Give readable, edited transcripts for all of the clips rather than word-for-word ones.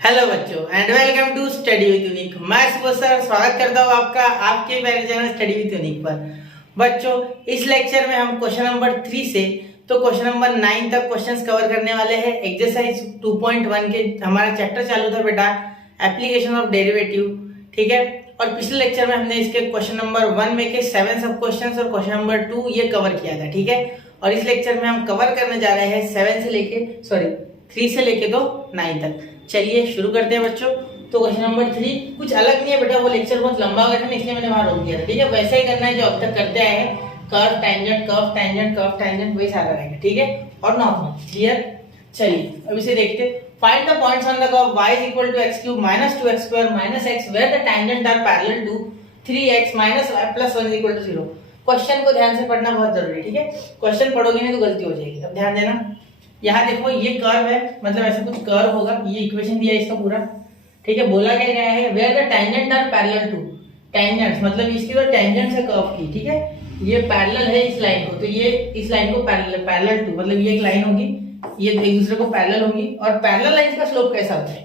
Hello बच्चों and welcome to study with unique. मैं सुबह सर स्वागत करता हूँ आपका आपके प्यारे चैनल स्टडी विद यूनिक पर। बच्चों इस लेक्चर में हम क्वेश्चन नंबर 3 से तो क्वेश्चन नंबर 9 तक क्वेश्चंस कवर करने वाले हैं। एक्सरसाइज 2.1 के हमारा चैप्टर चालू था बेटा एप्लीकेशन ऑफ डेरिवेटिव, ठीक है। और पिछले लेक्चर में हमने इसके क्वेश्चन नंबर 1 में के 7 सब क्वेश्चंस और क्वेश्चन नंबर 2 ये कवर किया था, ठीक है। और इस लेक्चर में हम कवर करने जा रहे हैं 3 से लेके तो 9 तक। चलिए शुरू करते हैं बच्चों। तो क्वेश्चन नंबर 3 कुछ अलग नहीं है बेटा, वो लेक्चर बहुत लंबा हो गया था ना इसलिए मैंने वहां रोक दिया था, ठीक है। वैसा ही करना है जो अब तक करते आए हैं, curve tangent curve tangent curve tangent वही सारा रहेगा, ठीक है। और नॉर्मल क्लियर। चलिए अब इसे देखते हैं। Find the points on the curve y = x³ - 2x² - x where the tangent are parallel to 3x - y + 1 = 0। Question को ध्यान से पढ़ना बहुत जरूरी है, ठीक है। क्वेश्चन पढ़ोगे नहीं तो गलती हो जाएगी। अब ध्यान देना, यहाँ देखो ये कर्व है, मतलब ऐसा कुछ कर्व होगा, ये इक्वेशन दिया है इसका पूरा, ठीक है। बोला क्या गया है where the tangent are parallel to, tangents मतलब इसकी जो टैंजेंट्स है कर्व की, ठीक है, ये पैरेलल है इस लाइन को, तो ये इस लाइन को पैरेलल टू मतलब ये एक लाइन होगी, ये एक दूसरे को पैरेलल होंगी। और पैरेलल लाइन का स्लोप कैसा होता है?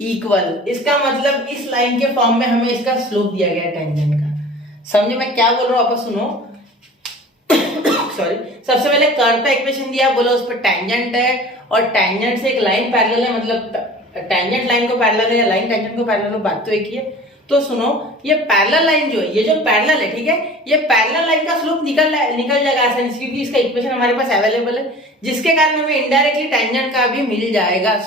इक्वल। इसका मतलब इस लाइन के फॉर्म में हमें इसका स्लोप दिया गया है टैंजेंट का। समझे मैं क्या बोल रहा हूँ? आप सुनो सॉरी। सबसे पहले कर्व का इक्वेशन दिया, बोला उस पर टैंजेंट है और टैंजेंट से एक लाइन पैरेलल है, मतलब टैंजेंट लाइन को पैरेलल है या लाइन टैंजेंट को पैरेलल है, बात तो एक ही है। तो सुनो, ये पैरेलल लाइन जो है, ये जो पैरेलल है, ठीक है, ये पैरेलल लाइन का स्लोप निकल जाएगा आसानी से, क्योंकि इसका इक्वेशन हमारे पास अवेलेबल है, जिसके कारण हमें इनडायरेक्टली टैंजेंट का भी मिल जाएगा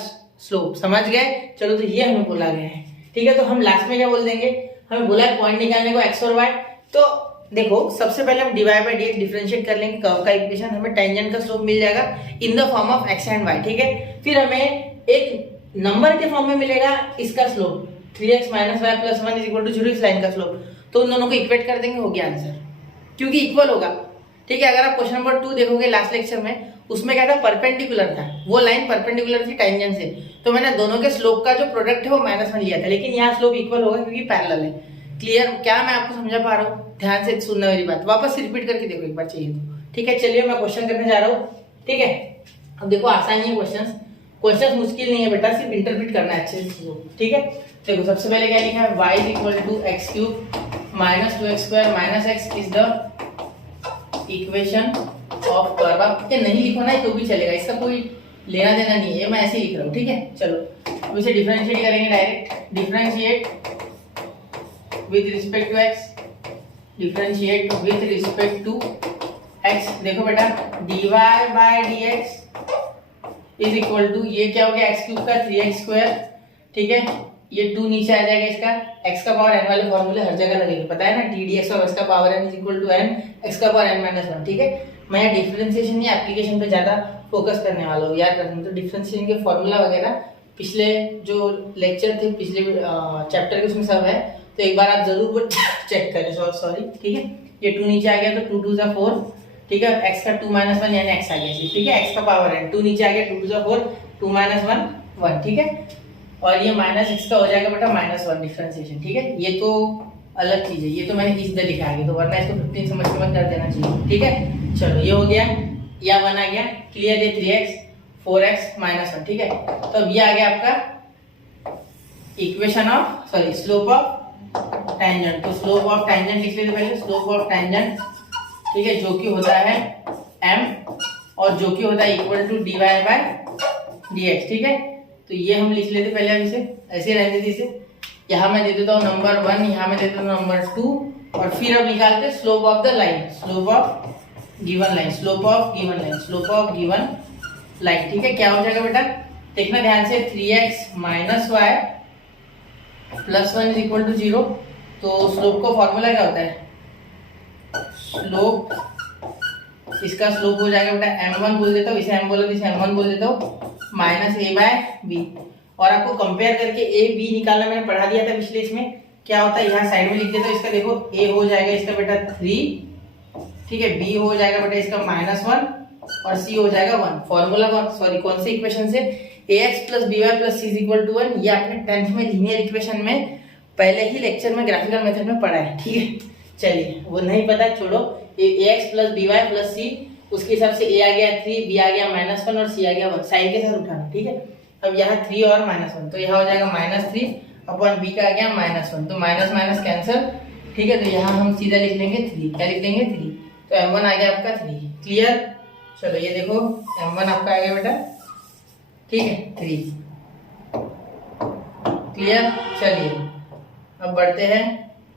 स्लोप। समझ गए? चलो, तो ये हमें बोला गया है, ठीक है। तो हम लास्ट में क्या बोल देंगे, हमें बोला है पॉइंट निकालने को x और y। तो देखो सबसे पहले हम dy/dx डिफरेंशिएट कर लेंगे कर्व का इक्वेशन, हमें टैंजेंट का स्लोप मिल जाएगा in the form of x and y, ठीक है। फिर हमें एक नंबर के फॉर्म में मिलेगा इसका स्लोप 3x - y + 1 = 0, इस लाइन का स्लोप। तो उन दोनों को इक्वेट कर देंगे, हो गया आंसर, क्योंकि इक्वल होगा, ठीक है। अगर आप क्वेश्चन नंबर 2 देखोगे लास्ट लेक्चर में, उसमें क्या था, परपेंडिकुलर था, वो लाइन परपेंडिकुलर थी टैंजेंट से, तो मैंने दोनों के स्लोप का जो प्रोडक्ट है वो -1 लिया था, लेकिन यहाँ स्लोप इक्वल होगा क्योंकि पैरेलल है। क्लियर? क्या मैं आपको समझा पा रहा हूँ? ध्यान से सुनना मेरी बात, वापस रिपीट करके देखो एक बार चाहिए तो, ठीक है। चलिए मैं क्वेश्चन करने जा रहा हूँ, ठीक है। अब देखो आसान ही है क्वेश्चन मुश्किल नहीं है बेटा, सिर्फ इंटरप्रेट करना है अच्छे से, ठीक है। देखो सबसे पहले क्या लिखा है, y = x³ - 2x² - x is the equation of curve. आप नहीं लिखो ना तो भी चलेगा, इसका कोई लेना देना नहीं है, मैं ऐसे ही लिख रहा हूँ, ठीक है। चलो अब इसे डिफरेंशिएट करेंगे direct, differentiate with respect to x, differentiate with respect to x। देखो बेटा dy/dx is equal to, ये क्या हो गया, x³ का 3x², ठीक है। ये 2 नीचे आ जाएगा, इसका x का पावर n वाले फॉर्मूले हर जगह लगेंगे, पता है ना, ddx और x का पावर n = n x का पावर n - 1, ठीक है। मैं यहाँ डिफरेंशिएशन या एप्लीकेशन पे ज्यादा फोकस करने वाला हूँ, याद रखना। तो डिफरेंशिएशन के फॉर्मूला वगैरह पिछले जो लेक्चर थे, पिछले चैप्टर के, उसमें सब है, तो एक बार आप जरूर वो चेक करें। सॉरी, ठीक है। ये 2 नीचे आ गया तो 2 × 2 = 4, ठीक है। x का 2 - 1 यानी x आ गया, ठीक है, x का पावर है 2 नीचे आ गया, 2 × 2 = 4, 2 - 1 1, ठीक है। और ये -x का हो जाएगा बेटा -1 डिफरेंशिएशन, ठीक है। ये तो अलग चीज है, ये तो मैंने इस तरह लिखा है, तो वरना इसको 15 समझ के मत कर देना चाहिए, ठीक है। चलो ये हो गया, या 1 आ गया, क्लियर है, 3x 4x - 1, ठीक है। तो अब ये आ गया आपका equation of slope of tangent. तो स्लोप ऑफ टैंजेंट लिख लेते पहले, स्लोप ऑफ टैंजेंट, ठीक है, जो कि होता है m और जो कि होता है इक्वल टू dy/dx, ठीक है। तो ये हम लिख लेते पहले, अब इसे ऐसे रहने देते, इसे यहाँ मैं दे देता हूँ नंबर 1, यहाँ मैं दे देता हूँ नंबर 2, और फिर अब निकालते slope of the line, slope of given line, slope of given line, slope of given line, ठीक है। क्या हो जाएगा बेटा, देखना ध्यान से, 3x - y + 1 = 0। तो स्लोप का फॉर्मूला क्या होता है, स्लोप, इसका स्लोप हो जाएगा बेटा m1 बोल देता हूँ, इसे m बोला तो इसे m1 बोल देता हूँ, -a/b। और आपको कंपेयर करके a b निकालना मैंने पढ़ा दिया था पिछले, इसमें क्या होता है, यहाँ साइड में लिख देता हूँ। इसका देखो a हो जाएगा इसका बेटा 3, ठीक है, b हो जाएगा बेटा इसका -1 और c हो जाएगा 1। फॉर्मूला कौन से इक्वेशन से, ax + by + c = 1। ये आपने 10th में लीनियर इक्वेशन में पहले ही लेक्चर में ग्राफिकल मेथड में पढ़ा है, ठीक है। चलिए वो नहीं पता छोड़ो, ax + by + c, उसके हिसाब से a आ गया 3, b आ गया -1 और c आ गया 1, साइड के साथ उठाना, ठीक है। अब यहाँ 3 और -1, तो यहाँ हो जाएगा -3 अपॉन बी का आ गया -1, तो माइनस माइनस कैंसिल। ठीक है, तो यहाँ हम सीधा लिख लेंगे 3, क्या लिख लेंगे 3, तो m1 आ गया आपका 3। क्लियर, चलो ये देखो m1 आपका आ गया बेटा, ठीक है 3। क्लियर, चलिए अब बढ़ते हैं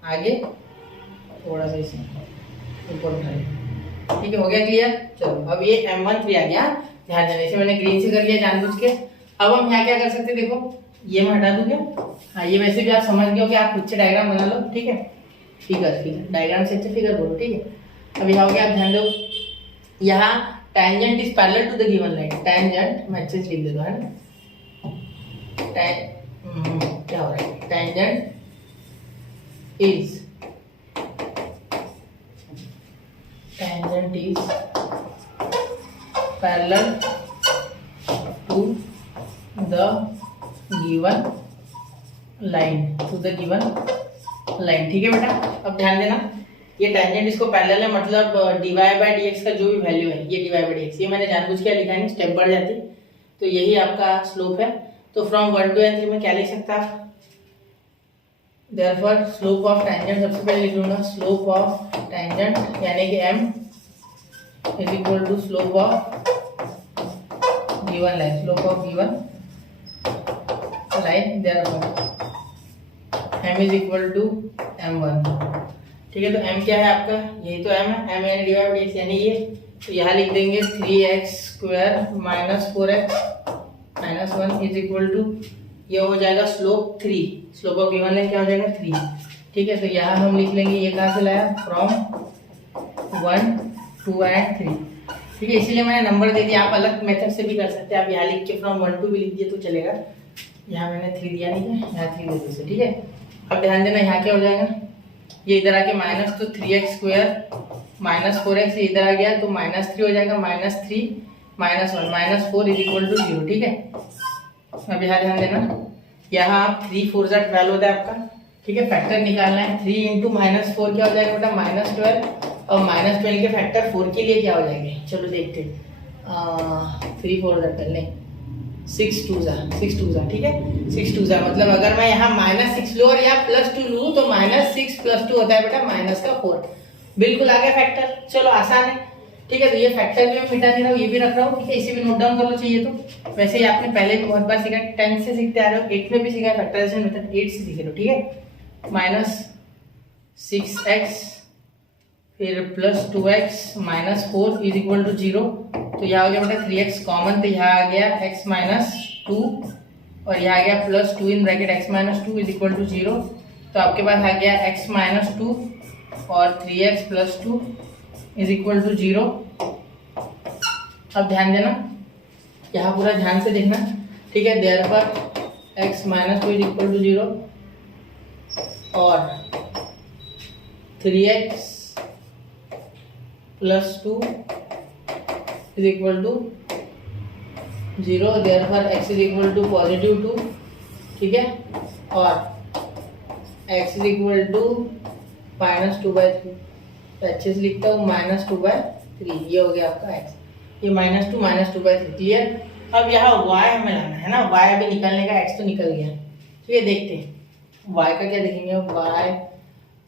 आगे, थोड़ा सा इसे ऊपर उठाइए, ठीक है हो गया क्लियर। चलो अब ये m1 3 आ गया, ध्यान देना इसे मैंने ग्रीन से कर लिया जानबूझ के। अब हम यहाँ क्या कर सकते हैं, देखो ये मैं हटा दूं क्या, हाँ ये वैसे भी आप समझ गए हो कि आप खुद से डायग्राम बना लो, ठीक है फिगर डायग्राम से अच्छा फिगर बोलो, ठीक है। अब यहाँ हो गया, आप ध्यान दो यहाँ tangent is parallel to the given line, tangent मैं अच्छे से लिख देता हूँ, है ना, क्या हो रहा है, tangent is parallel to the given line, ठीक है बेटा। अब ध्यान देना ये टेंजेंट इसको पैरेलल है, मतलब dy बाय dx का जो भी वैल्यू है ये dy बाय dx, ये मैंने जानबूझ के लिखा है, स्टेप बढ़ जाती, तो यही आपका स्लोप है। तो फ्रॉम 1 to n में क्या लिख सकता है, देयरफॉर स्लोप ऑफ टेंजेंट, सबसे पहले लिख लूंगा स्लोप ऑफ टेंजेंट यानी कि m is equal to slope of given line, slope of given line, therefore m is equal to m1। ठीक है, तो m क्या है आपका, यही तो m है, m यानी dy बाय dx यानी ये, तो यहाँ लिख देंगे 3x square minus 4x minus 1 is equal to, ये हो जाएगा slope 3, slope of given line क्या हो जाएगा 3। ठीक है, तो यहाँ हम लिख लेंगे, ये कहाँ से लाया, फ्रॉम 1 2 एंड 3। ठीक है, इसीलिए मैंने नंबर दे दिया, आप अलग मेथड से भी कर सकते हैं, आप यहाँ लिख के फ्रॉम 1 2 भी लिख दिए तो चलेगा, यहाँ मैंने 3 दिया नहीं है, यहाँ 3 दे दिए, ठीक है। अब ध्यान देना यहाँ क्या हो जाएगा, ये इधर आके माइनस, तो 3x स्क्वायर माइनस 4x इधर आ गया तो -3 हो जाएगा, -3 -1 -4 इज इक्वल टू 0। ठीक है, अब यहाँ ध्यान देना, यहाँ आप 3 4 जा 12 होता है आपका, ठीक है, फैक्टर निकालना है, 3 इंटू -4 क्या हो जाएगा बेटा -12, और -12 के फैक्टर 4 के लिए क्या हो जाएंगे, चलो देखते हैं, 3 4 जा नहीं 6 2 जा, ठीक है 6 2 जा, मतलब अगर मैं यहाँ -6 लूँ और यहाँ +2 लूँ तो -6 + 2 होता है बेटा -4, बिल्कुल आ गया फैक्टर। चलो आसान है, ठीक है, तो ये फैक्टर भी मैं मिटा नहीं रहा हूँ, ये भी रख रहा हूँ, ठीक है, इसे भी नोट डाउन कर लो चाहिए तो। वैसे ही आपने पहले भी बहुत बार सीखा, 10 से सीखते आ रहे हो, 8 में भी सीखा फैक्टराइजेशन मेथड, 8 से सीखे लो, ठीक है, -6x फिर +2x -4 इज इक्वल टू 0, तो यहाँ हो गया बेटा 3x कॉमन, तो यहाँ आ गया x -2 और यहाँ आ गया +2 in bracket x -2 is equal to 0, तो आपके पास आ गया x -2 और 3x + 2 इज इक्वल टू 0। अब ध्यान देना, यहाँ पूरा ध्यान से देखना, ठीक है, therefore x -2 is equal to 0 और 3x + 2 is equal to 0, therefore x is equal to +2, ठीक है, और x इज इक्वल टू -2/3, तो अच्छे से लिखता हूँ -2/3, ये हो गया आपका x, ये -2 -2/3, क्लियर। अब यहाँ y हमें लाना है ना, y अभी निकालने का, x तो निकल गया, ठीक है, देखते हैं y का क्या देखेंगे, y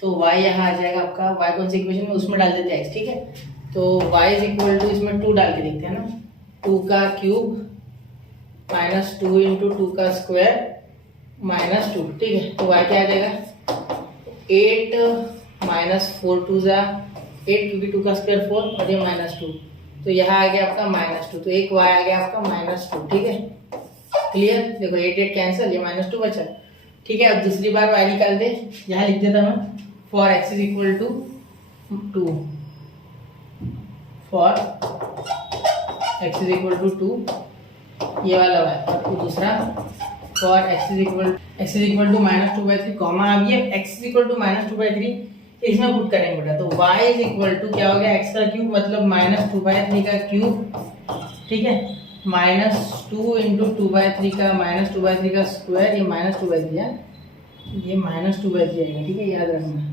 तो y यहाँ आ जाएगा आपका, y कौन सी इक्वेशन में, उसमें डाल देते हैं x, ठीक है, तो y इज इक्वल टू, इसमें 2 डाल के देखते हैं ना, 2 का क्यूब -2 इंटू 2 का स्क्वायर -2, ठीक है, तो y क्या आ जाएगा 8 -4 2 जा 8, क्योंकि 2 का स्क्वायर 4 और ये -2, तो यहाँ आ गया आपका -2, तो एक y आ गया आपका -2, ठीक है, क्लियर। देखो 8 8 कैंसिल, ये -2 बचा, ठीक है। अब दूसरी बार y निकाल दे, यहाँ लिख देता मैं, for x is equal to 2, for x is equal to 2, ये वाला y, और दूसरा for x is equal to -2/3 comma, अब ये x इज इक्वल टू -2/3 इसमें पुट करेंगे बेटा, तो y इज इक्वल टू क्या हो गया, x का क्यूब मतलब -2/3 का क्यूब, ठीक है, -2 इंटू 2/3 का -2/3 का स्क्वायर, ये -2/3 है, ये -2/3 आएगा, ठीक है, याद रखना।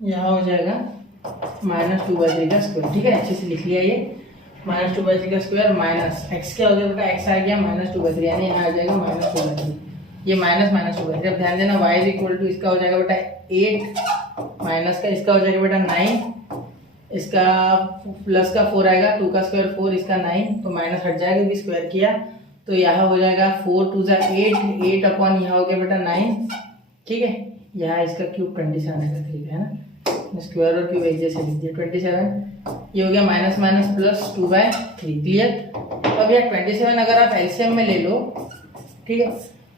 यहाँ हो जाएगा -2/3 का स्क्वायर। ठीक है, अच्छे से लिख लिया ये -2/3 का स्क्वायर माइनस एक्स क्या हो गया बेटा, एक्स आ गया -2/3 यानी यहाँ आ जाएगा -2/3। ये -2/3। अब ध्यान देना y इज इक्वल टू इसका हो जाएगा बेटा 8 माइनस का इसका हो जाएगा बेटा 9, इसका प्लस का 4 आएगा, 2 का स्क्वायर 4, इसका 9, तो माइनस हट जाएगा क्योंकि स्क्वायर किया, तो यहाँ हो जाएगा 4 2 जा 8, 8 अपॉन यहाँ हो गया बेटा 9। ठीक है, यहाँ इसका क्यूब 27 आएगा 3 का, है ना, स्क्वायर और क्यूब एक जैसे लिख दिया 27। ये हो गया माइनस माइनस प्लस 2/3। क्लियर। अब यह 27 अगर आप एलसीएम में ले लो, ठीक है,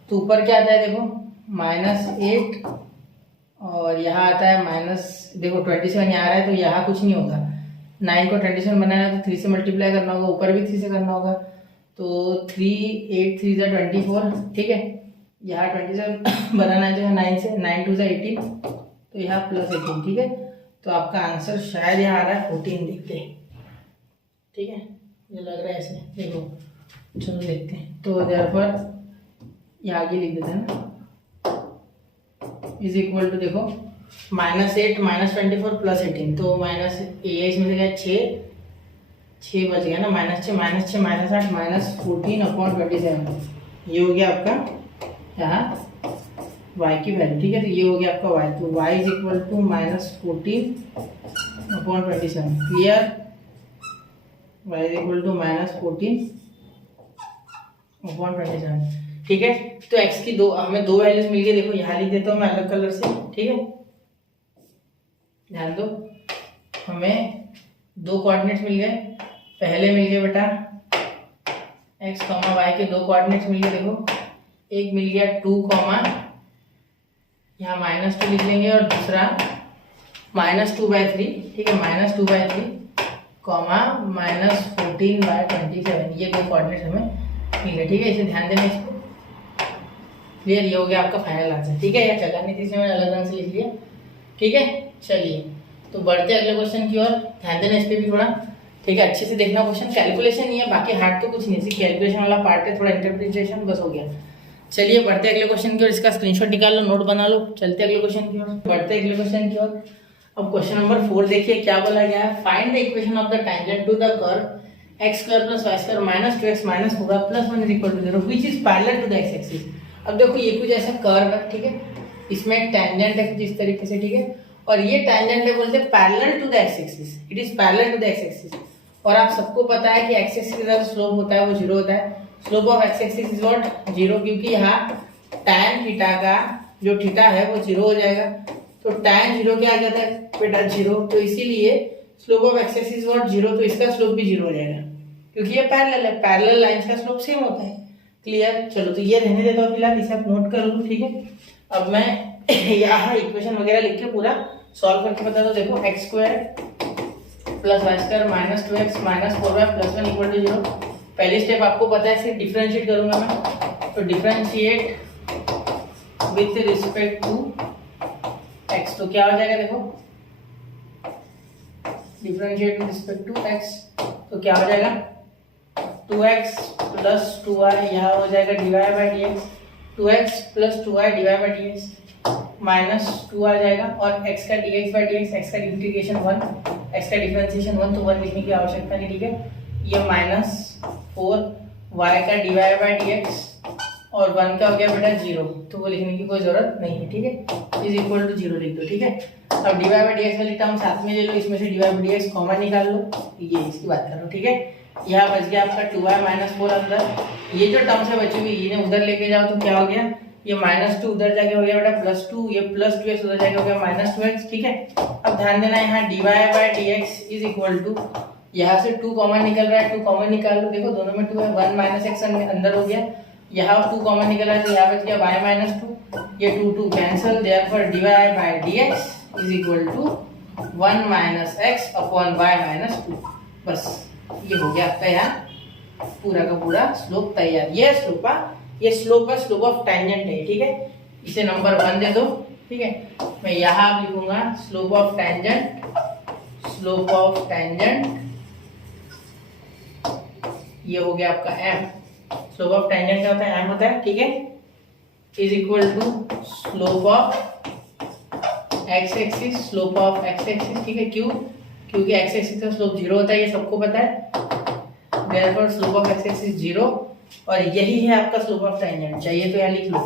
तो ऊपर क्या आता है देखो -8 और यहाँ आता है माइनस, देखो 27 यहाँ आ रहा है तो यहाँ कुछ नहीं होगा, 9 को 27 बनाना है तो 3 से मल्टीप्लाई करना होगा, ऊपर भी 3 से करना होगा, तो 3 8 3 जा 24। ठीक है, यहाँ 27 बनाना है जो है 9 से, 9 2 जा 18, तो यहाँ +18। ठीक है, तो आपका आंसर शायद यहाँ आ रहा है 14 देखते हैं। ठीक है, मुझे लग रहा है ऐसे, देखो चलो देखते हैं। तो देयरफॉर ये आगे लिख देते हैं ना, इज इक्वल टू देखो -8 -24 +18, तो माइनस ये इसमें से क्या 6 बच गया ना, -6 -6 -8 -14 अपॉन 27। ये हो गया आपका यहाँ y की वैल्यू। ठीक है, तो ये हो गया आपका y, तो y is equal to -14 upon 27। Clear. y is equal to -14 upon 27। ठीक है, तो x की हमें दो वैल्यूज मिल गई। देखो यहाँ लिख देता हूँ मैं अलग कलर से। ठीक है, ध्यान दो, हमें 2 कोऑर्डिनेट्स मिल गए। पहले मिल गए बेटा x, y के 2 कोऑर्डिनेट्स मिल गए। देखो एक मिल गया 2, यहाँ -2 लिख लेंगे और दूसरा -2/3। ठीक है, -2/3 -14/27, ये 2 कोऑर्डिनेट्स हमें मिल गए। ठीक है, इसे ध्यान देना इसको। क्लियर, ये हो गया आपका फाइनल आंसर। ठीक है, या चला नहीं थी इसमें मैंने अलग रंग से लिख लिया। ठीक है, चलिए तो बढ़ते अगले क्वेश्चन की ओर। ध्यान देना इस पर भी थोड़ा। ठीक है, अच्छे से देखना क्वेश्चन, कैलकुलेशन नहीं है, बाकी हार्ड तो कुछ नहीं है, सिर्फ कैलकुलेशन वाला पार्ट है, थोड़ा इंटरप्रिटेशन बस हो गया। चलिए बढ़ते अगले क्वेश्चन की ओर, इसका स्क्रीनशॉट निकाल लो, नोट बना लो। चलते अगले क्वेश्चन की ओर, बढ़ते अगले क्वेश्चन की ओर। अब क्वेश्चन नंबर 4 देखिए क्या बोला गया है। Find the equation of the tangent to the curve x² + y² -2x - 4y + 1 = 0 which is parallel to the x axis. अब देखो ये कुछ ऐसा कर्व है। ठीक है, इसमें एक टैंजेंट है कुछ इस तरीके से। ठीक है, और ये टैंजेंट है बोलते हैं parallel to the x axis, it is parallel to the x axis. और आप सबको पता है कि x एक्सिस का स्लोप होता है वो 0 होता है। Slope of x axis is what 0, क्योंकि यहाँ tan थीटा का जो थीटा है वो 0 हो जाएगा। तो tan 0 क्या आ जाता है बेटा 0, तो इसीलिए slope of x axis what 0, तो इसका स्लोप भी 0 हो जाएगा क्योंकि ये पैरेलल है। पैरेलल लाइंस का स्लोप सेम होता है। क्लियर। चलो तो ये रहने देता हूँ फिलहाल, इसे आप नोट कर लो। ठीक है, अब मैं यहाँ इक्वेशन वगैरह लिख के पूरा सॉल्व करके बता दो। देखो x² + y² -2x - 4y + 1 = 0। पहली स्टेप आपको पता है, सिर्फ डिफरेंशिएट करूंगा मैं। तो differentiate with respect to x, तो क्या हो जाएगा देखो differentiate with respect to x, तो क्या हो जाएगा 2x + 2y, यहाँ हो जाएगा dy/dx, 2x + 2y dy/dx -2 आ जाएगा, और x का dx/dx, x का इंटीग्रेशन 1, x का डिफरेंशिएशन 1, तो 1 लिखने की आवश्यकता नहीं। ठीक है, ये -4 y का dy/dx और 1 का हो गया बेटा 0, तो वो लिखने की कोई जरूरत नहीं है। ठीक है, इज इक्वल टू 0 लिख दो। ठीक है, अब dy/dx वाली टर्म साथ में ले लो, इसमें से dy/dx कॉमन निकाल लो, ये इसकी बात कर लो। ठीक है, यहाँ बच गया आपका 2y - 4 अंदर, ये जो टर्म से बची हुई इन्हें उधर लेके जाओ तो क्या हो गया, ये -2 उधर जाके हो गया बेटा +2, ये +2x उधर जाके हो गया -2x। ठीक है, अब ध्यान देना यहाँ dy/dx इज इक्वल टू, यहाँ से 2 कॉमन निकल रहा है, 2 कॉमन निकाल लो। देखो दोनों में 2 है, 1 - x अंदर हो गया, यहाँ 2 कॉमन निकल रहा है, तो यहाँ बच गया y - 2, ये 2 cancel, therefore dy/dx is equal to 1 - x अपॉन y - 2। बस ये हो गया आपका यहाँ पूरा का पूरा स्लोप तैयार। ये स्लोप है, स्लोप ऑफ टैंजेंट है। ठीक है, इसे नंबर 1 दे दो। ठीक है, मैं यहाँ आप लिखूंगा स्लोप ऑफ टैंजेंट, ये हो गया आपका m। स्लोप ऑफ टैंजेंट क्या होता है, m होता है। ठीक है, is equal to slope of x axis, slope of x axis, ठीक है, क्यों? क्योंकि एक्स एक्सिस का स्लोप 0 होता है, ये सबको पता है। Therefore slope of x axis 0, और यही है आपका स्लोप ऑफ टेंजेंट। चाहिए तो यहाँ लिख लो,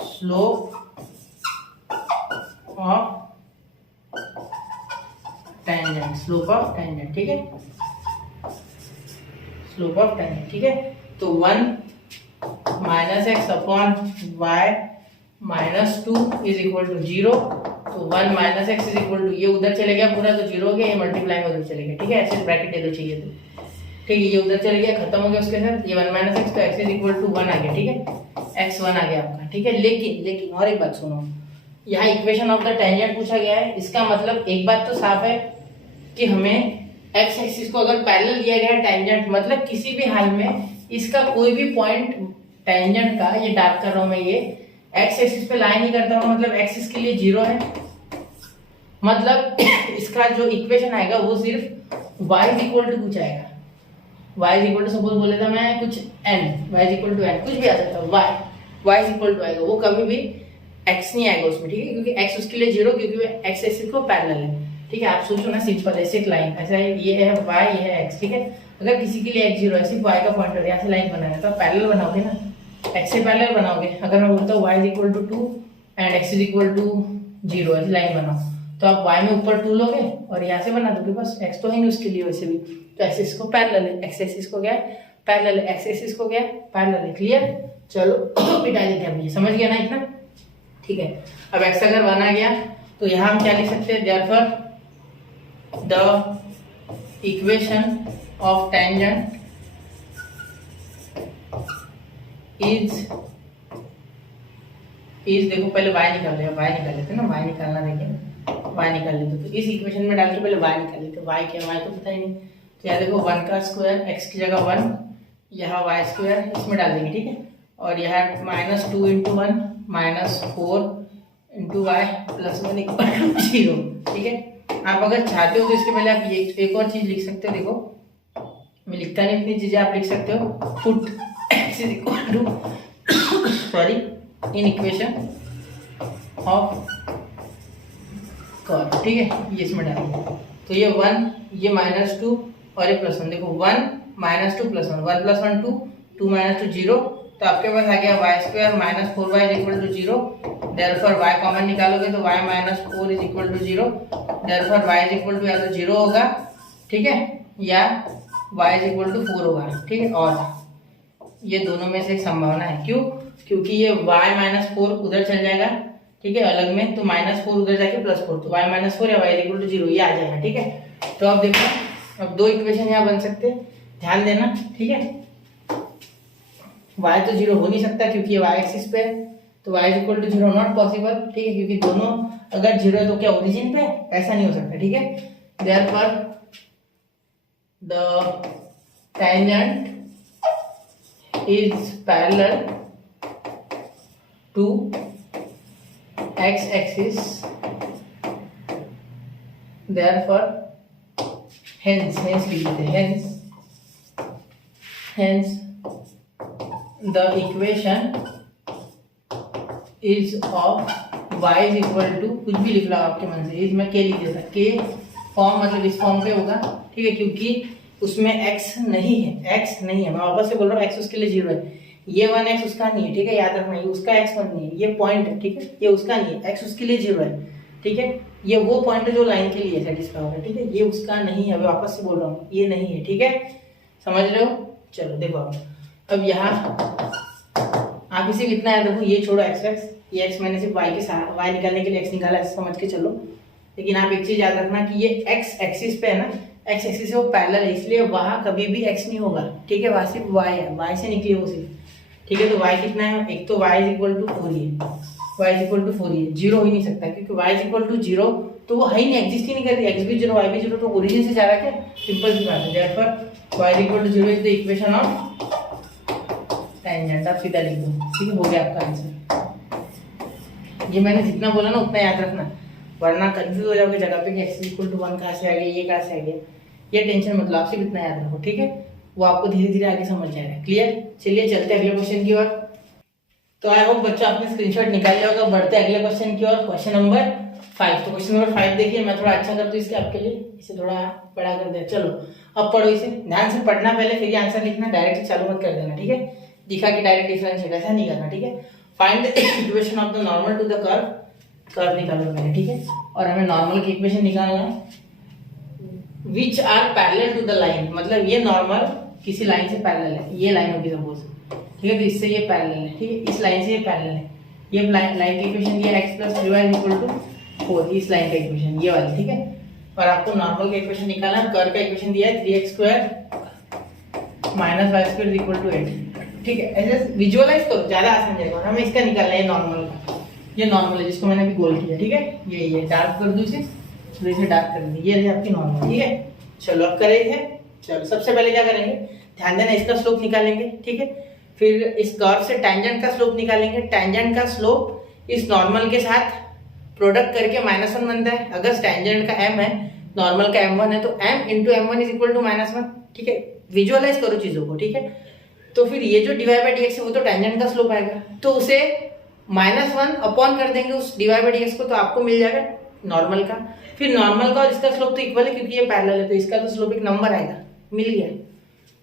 slope of tangent, slope of tangent, ठीक है, स्लोप ऑफ टेंजेंट, ठीक है। तो 1 minus x upon y minus 2 is equal to 0। तो 1 minus x is equal to, ये उधर चले गया पूरा तो 0 हो गया, ये मल्टीप्लाई में उधर चले गया, ठीक है, ऐसे ब्रैकेट दे दो चाहिए तो, ठीक है, ये उधर चले गया, खत्म हो गया उसके साथ, ये 1 माइनस एक्स, तो एक्स इज इक्वल टू 1 आ गया, ठीक है, एक्स 1 आ गया आपका, ठीक है। लेकिन और एक बात सुनो, यहाँ इक्वेशन ऑफ द टेंजेंट पूछा गया है, इसका मतलब एक बात तो साफ है कि हमें एक्स एक्सिस को अगर पैरेलल दिया गया है टेंजेंट, मतलब किसी भी हाल में इसका कोई भी पॉइंट टेंजेंट का, ये डार्क कर रहा हूं मैं, ये एक्स एक्सिस पे लाइन नहीं करता हूं, मतलब एक्स इसके लिए 0 है, मतलब इसका जो इक्वेशन आएगा वो सिर्फ y इज इक्वल टू कुछ आएगा, y is equal to suppose बोले था मैं कुछ n, y is equal to n, कुछ भी आ सकता है, y इज इक्वल टू आएगा, वो कभी भी x नहीं आएगा उसमें, ठीक है, क्योंकि x उसके लिए 0, क्योंकि वो x एक्सिस को पैरेलल है, ठीक है। आप सोचो ना, सिंपल ऐसे एक लाइन, ऐसा ये है y, ये है x, ठीक है, अगर किसी के लिए x 0 है, सिर्फ y का पॉइंट यहाँ से लाइन बनाना है, तो आप पैरेलल बनाओगे ना, x से पैरेलल बनाओगे। अगर मैं बोलता हूँ y is equal to 2 and x is equal to 0, ऐसी लाइन बनाओ, तो आप y में ऊपर 2 लोगे और यहाँ से बना दोगे, बस x तो है नहीं उसके लिए वैसे भी, तो x एक्सिस को पैरेलल है, x एक्सिस को गया पैरेलल है, x एक्सिस को गया पैरेलल है, क्लियर। चलो मिटा देते हैं, ये समझ गया ना इतना, ठीक है। अब x अगर 1 आ गया तो यहाँ हम क्या लिख सकते हैं, therefore the equation of tangent is देखो पहले y निकाल लेते ना, y निकालना, देखिए y निकाल लेते, तो इस इक्वेशन में डाल के पहले y निकाल लेते, y क्या, y तो पता ही नहीं, तो यहाँ देखो 1 का स्क्वायर, x की जगह 1, यहाँ y स्क्वायर इसमें डाल देंगे, ठीक है, और यहाँ -2 × 1 -4 × y + 1 = 0, ठीक है। आप अगर चाहते हो तो इसके पहले आप एक और चीज लिख सकते हो, देखो मैं लिखता नहीं इतनी चीजें, आप लिख सकते हो put x is equal to sorry in equation of curve, ठीक है, ये इसमें डालिए, तो ये 1, ये -2 और ये +1, देखो 1 -2 + 1, 1 + 1 2, 2 - 2 0, तो आपके पास आ गया y² -4y = 0, therefore y common निकालोगे तो y - 4 = 0, देयरफॉर y = या तो 0 होगा, ठीक है, या y = 4 होगा, ठीक है, और ये दोनों में से एक संभावना है, क्यों? क्योंकि ये y - 4 उधर चल जाएगा, ठीक है, अलग में, तो -4 उधर जाके +4, तो y - 4 या y = 0 ये आ जाएगा, ठीक है। तो अब देखो, अब 2 इक्वेशन यहाँ बन सकते हैं, ध्यान देना, ठीक है। y तो 0 हो नहीं सकता क्योंकि ये y एक्सिस पे है, तो y = 0 नॉट पॉसिबल, ठीक है, क्योंकि दोनों अगर 0 है तो क्या ओरिजिन पे है, ऐसा नहीं हो सकता, ठीक है। Therefore the tangent is parallel to x axis, therefore hence लिख देते हैं, hence the equation is of y is equal to, कुछ भी लिख लो आपके मन से, इस में k लिख देता, k फॉर्म मतलब इस फॉर्म पे होगा, ठीक है, क्योंकि उसमें x नहीं है, मैं वापस से बोल रहा हूँ, x उसके लिए 0 है, ये 1x उसका नहीं है, ठीक है, याद रखना, ये उसका x 1 नहीं है, ये पॉइंट है, ठीक है, ये उसका नहीं है, x उसके लिए 0 है, ठीक है, ये वो पॉइंट है जो लाइन के लिए सेटिस्फाई होगा, ठीक है, ये उसका नहीं है, मैं वापस से बोल रहा हूँ, ये नहीं है, ठीक है, समझ रहे हो। चलो देखो अब यहाँ आप इसे कितना है, देखो ये छोड़ो x, ये x मैंने सिर्फ y के साथ y निकालने के लिए x निकाला, समझ के चलो, लेकिन आप एक चीज याद रखना कि ये x एक्सिस पे है ना, x एक्सिस से वो पैरेलल है, इसलिए वहां कभी भी x नहीं होगा, ठीक है, वहां सिर्फ y है, y से निकली वो सिर्फ, ठीक है। तो y कितना है, एक तो y = 4 ही है, y = 4 ही है, 0 हो ही नहीं सकता, क्योंकि y = 0 तो वो है ही नहीं, एग्जिस्ट ही नहीं करती, x भी 0 y भी 0, तो ओरिजिन से जा रहा है क्या, सिंपल सी बात है। Therefore y = 0 is the equation of tangent, आप सीधा लिख दो, ठीक है, हो गया आपका आंसर। ये मैंने जितना बोला ना उतना याद रखना, वरना कंफ्यूज हो जाओगे जगह पे कि x = 1 कहाँ से आ गया, ये कहाँ से आ गया, ये टेंशन मतलब आप सिर्फ इतना याद रखो, ठीक है, वो आपको धीरे धीरे आगे समझ जाएगा, क्लियर। चलिए चलते हैं अगले क्वेश्चन की ओर। तो आई होप बच्चों आपने स्क्रीनशॉट निकाल लिया होगा, बढ़ते अगले क्वेश्चन की ओर, क्वेश्चन नंबर 5। तो क्वेश्चन नंबर 5 देखिए, मैं थोड़ा अच्छा कर दूं इसके आपके लिए, इसे थोड़ा बड़ा कर दिया। चलो अब पढ़ो इसे, ध्यान से पढ़ना पहले, फिर ये आंसर लिखना, डायरेक्ट चालू मत कर देना, ठीक है। दिखा कि डायरेक्ट डिफरेंशिएट ऐसा नहीं करना, ठीक है। Find the equation of the normal to the curve, curve निकालो मैंने, ठीक है। और हमें नॉर्मल की इक्वेशन निकालना है which are parallel to the line, मतलब ये नॉर्मल किसी लाइन से पैरेलल है, ये लाइन होगी सपोज, ठीक है। तो इससे ये पैरेलल है, ठीक है, इस लाइन से ये पैरेलल है। ये लाइन की इक्वेशन ये x + 3y = 4, इस लाइन का इक्वेशन ये वाली, ठीक है। और आपको नॉर्मल का इक्वेशन निकालना है, कर्व का इक्वेशन दिया है 3x² - y² = 8, ठीक है। ऐसे विजुअलाइज करो, ज्यादा आसान जाएगा। हमें इसका निकालना है नॉर्मल का, ये नॉर्मल है जिसको मैंने अभी गोल किया, ठीक है। ये डार्क कर दूं इसे, तो इसे डार्क कर दी, ये है आपकी नॉर्मल, ठीक है। चलो अब करें इसे। चलो सबसे पहले क्या करेंगे, ध्यान देना, इसका स्लोप निकालेंगे, ठीक है। फिर इस कर्व से टैंजेंट का स्लोप निकालेंगे। टैंजेंट का स्लोप इस नॉर्मल के साथ प्रोडक्ट करके -1 बनता है। अगर टैंजेंट का m है, नॉर्मल का m1 है, तो m × m1 = -1, ठीक है। विजुअलाइज करो चीजों को, ठीक है। तो फिर ये जो dy/dx है वो तो टैंजेंट का स्लोप आएगा, तो उसे -1 अपॉन कर देंगे उस dy/dx को, तो आपको मिल जाएगा नॉर्मल का। फिर नॉर्मल का और इसका स्लोप तो इक्वल है क्योंकि ये पैरेलल है, तो इसका तो स्लोप एक नंबर आएगा, मिल गया,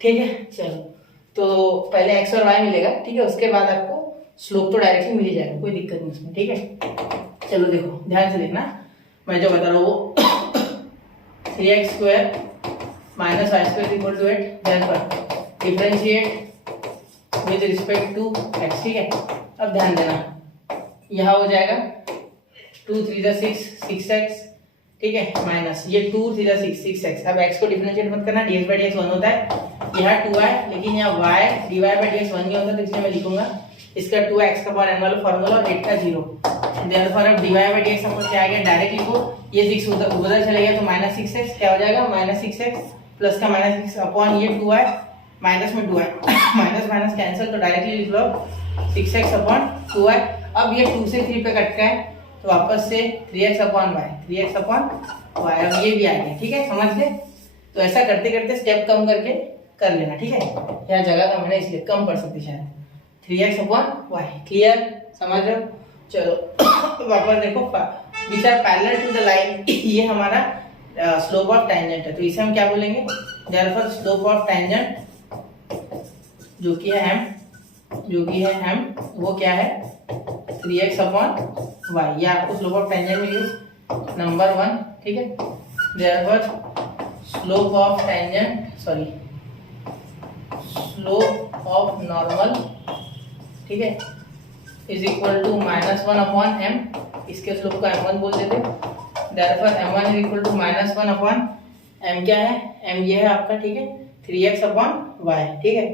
ठीक है। चलो तो पहले x और y मिलेगा, ठीक है। उसके बाद आपको स्लोप तो डायरेक्टली मिल ही जाएगा, कोई दिक्कत नहीं उसमें, ठीक है। चलो देखो, ध्यान से देखना, मैं जो बता रहा हूँ वो 3x² - y² = 8, therefore differentiate with respect to x, ठीक है। अब ध्यान देना, यहाँ हो जाएगा 2 × 3 = 6, 6x, ठीक है, माइनस ये 2 × 3 = 6, 6x। अब x को डिफरेंशिएट मत करना, ds/dx 1 होता है, यहाँ 2 है, लेकिन यहाँ y dy/dx 1 नहीं होता, तो इसलिए मैं लिखूंगा इसका 2x⁴n वाला फार्मूला और 8 का 0। देयरफॉर अब dy/dx आपको क्या आ गया, डायरेक्ट लिखो, ये 6 उधर चलेगा तो -6x क्या हो जाएगा, -6x प्लस का -6 अपॉन ये 2y माइनस में 2y माइनस माइनस कैंसिल, तो डायरेक्टली लिख लो 6x अपॉन 2y। अब ये 2 से 3 पे कट का है, तो वापस से 3x upon y, 3x upon y, अब ये भी आ गया, ठीक है, समझ गए। तो ऐसा करते करते स्टेप कम करके कर लेना, ठीक है। यहाँ जगह का मैंने इसलिए कम पढ़ सकती शायद, 3x अपॉन y, क्लियर, समझ रहे हो। चलो वापस देखो, which are parallel to the line, ये हमारा स्लोप ऑफ टैंजेंट है, तो इसे हम क्या बोलेंगे, देयरफॉर स्लोप ऑफ टैंजेंट जो कि है m, वो क्या है 3x अपॉन y, ये आपको स्लोप ऑफ टैंजेंट मिली नंबर 1, ठीक है। Therefore slope of tangent, sorry slope of normal, ठीक है, is equal to -1 upon m, इसके स्लोप को m1 बोल देते। Therefore m1 is equal to -1 upon m, क्या है m, ये है आपका, ठीक है, 3x अपॉन y, ठीक है।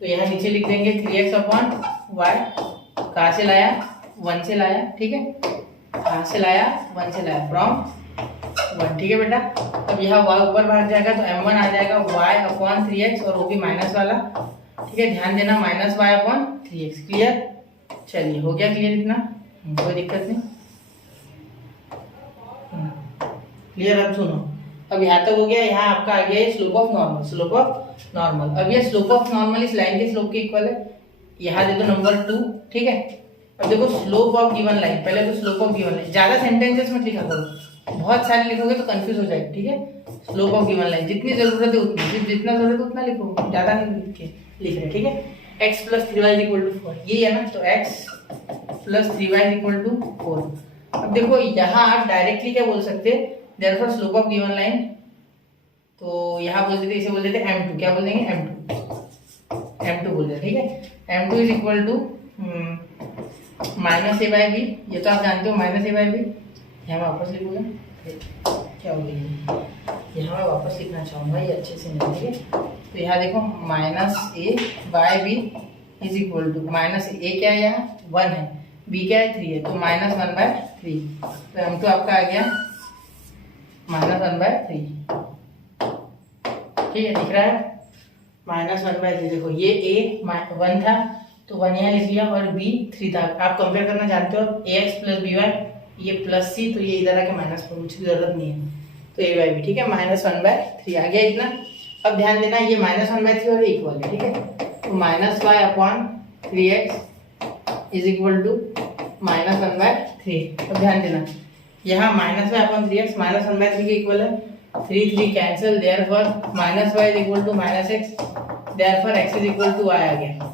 तो यहाँ नीचे लिख देंगे 3x अपॉन y, कहाँ से लाया, 1 से लाया, ठीक है, कहाँ से लाया, 1 से लाया, फ्रॉम 1, ठीक है बेटा। अब यहाँ y ऊपर भाग जाएगा तो m1 आ जाएगा y अपॉन 3x, और वो भी माइनस वाला, ठीक है, ध्यान देना, -y अपॉन 3x, क्लियर। चलिए हो गया क्लियर इतना, कोई दिक्कत नहीं, क्लियर। अब सुनो, अब यहाँ तक हो गया, यहाँ आपका आ गया slope of normal, slope of normal. अब ये स्लोप ऑफ नॉर्मल इस लाइन के स्लोप के इक्वल है, यहाँ दे दो नंबर 2, ठीक है। अब देखो स्लोप ऑफ गिवन लाइन, पहले तो स्लोप ऑफ गिवन लाइन, ज्यादा सेंटेंसेस मत लिखा करो, बहुत सारे लिखोगे तो कंफ्यूज हो जाएगा, ठीक है। स्लोप ऑफ गिवन लाइन जितनी जरूरत है उतनी, जितना जरूरत है उतना लिखो, ज्यादा नहीं लिख रहे, ठीक है। x + 3y = 4, ये है ना, तो x + 3y = 4। अब देखो यहाँ आप डायरेक्टली क्या बोल सकते हैं, therefore slope of given line, तो यहाँ बोल देते, इसे बोल देते m2, क्या बोल देंगे m2 बोल देते, ठीक है। m2 is equal to -a/b, ये तो आप जानते हो, -a/b, यहाँ वापस लिखूंगा, क्या हो गया, यहाँ मैं वापस लिखना चाहूँगा, ये अच्छे से नहीं, ठीक है। तो यहाँ देखो -a/b is equal to, -a क्या है, यहाँ 1 है, b क्या है 3 है, तो -1/3, तो m2 आपका आ गया -1/3, ठीक है, दिख रहा है, -1/3। देखो ये a 1 था तो 1 यहाँ लिख लिया, और b 3 था। आप कंपेयर करना जानते हो, ax + by, ये +c, तो ये इधर आके -4, उसकी जरूरत नहीं है, तो a/b, ठीक है, -1/3 आ गया इतना। अब ध्यान देना, ये -1/3 और इक्वल है, ठीक है, तो -y upon 3x is equal to -1/3। अब ध्यान देना, यहाँ minus Y upon 3x minus 1/3 के इक्वल है, 3 cancel, therefore minus y is equal to minus x, therefore x is equal to y आ गया।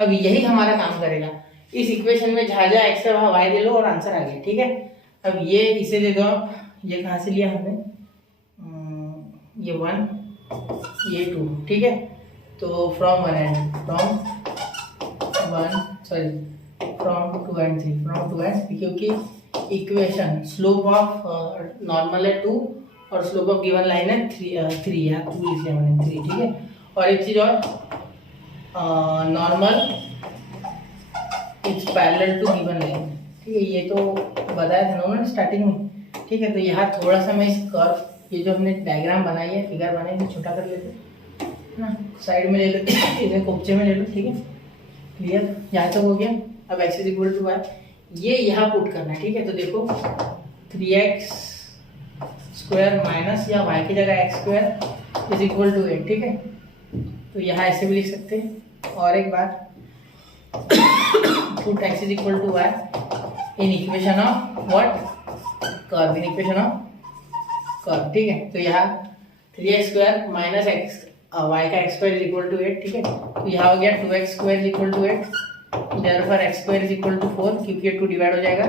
अब यही हमारा काम करेगा, इस इक्वेशन में जहाँ जहाँ एक्स है वहाँ वाई दे लो और आंसर आ गया, ठीक है। अब ये इसे दे दो आप, ये कहाँ से लिया हमने, ये 1 ये 2, ठीक है। तो फ्रॉम 2 and 3 क्योंकि इक्वेशन स्लोप ऑफ नॉर्मल है 2 और स्लोप ऑफ गिवन लाइन है 3 या 2 लिख लिया मैंने 3, ठीक है। और एक चीज़ और, normal it's parallel to given line, ठीक है। ये तो बताया था ना उन्होंने स्टार्टिंग में, ठीक है। तो यहाँ थोड़ा सा मैं इस कर्व, ये जो हमने डायग्राम बनाई है, फिगर बनाई है, छोटा कर लेते ना, साइड में ले लेते इसे कोपचे में ले लो, ठीक है। क्लियर, यहाँ तक हो गया। अब x is equal to y, ये यहाँ पुट करना है, ठीक है। तो देखो 3x स्क्वायर माइनस या y की जगह x square is equal to 8, ठीक है। तो यहाँ ऐसे भी लिख सकते हैं। और एक बात, put x is equal to y in equation of what, curve, in equation of curve, ठीक है। तो यहाँ 3x square minus x y का x square is equal to 8, ठीक है। तो यहाँ हो गया 2x square is equal to 8, therefore x square is equal to 4, क्योंकि ये 2 डिवाइड हो जाएगा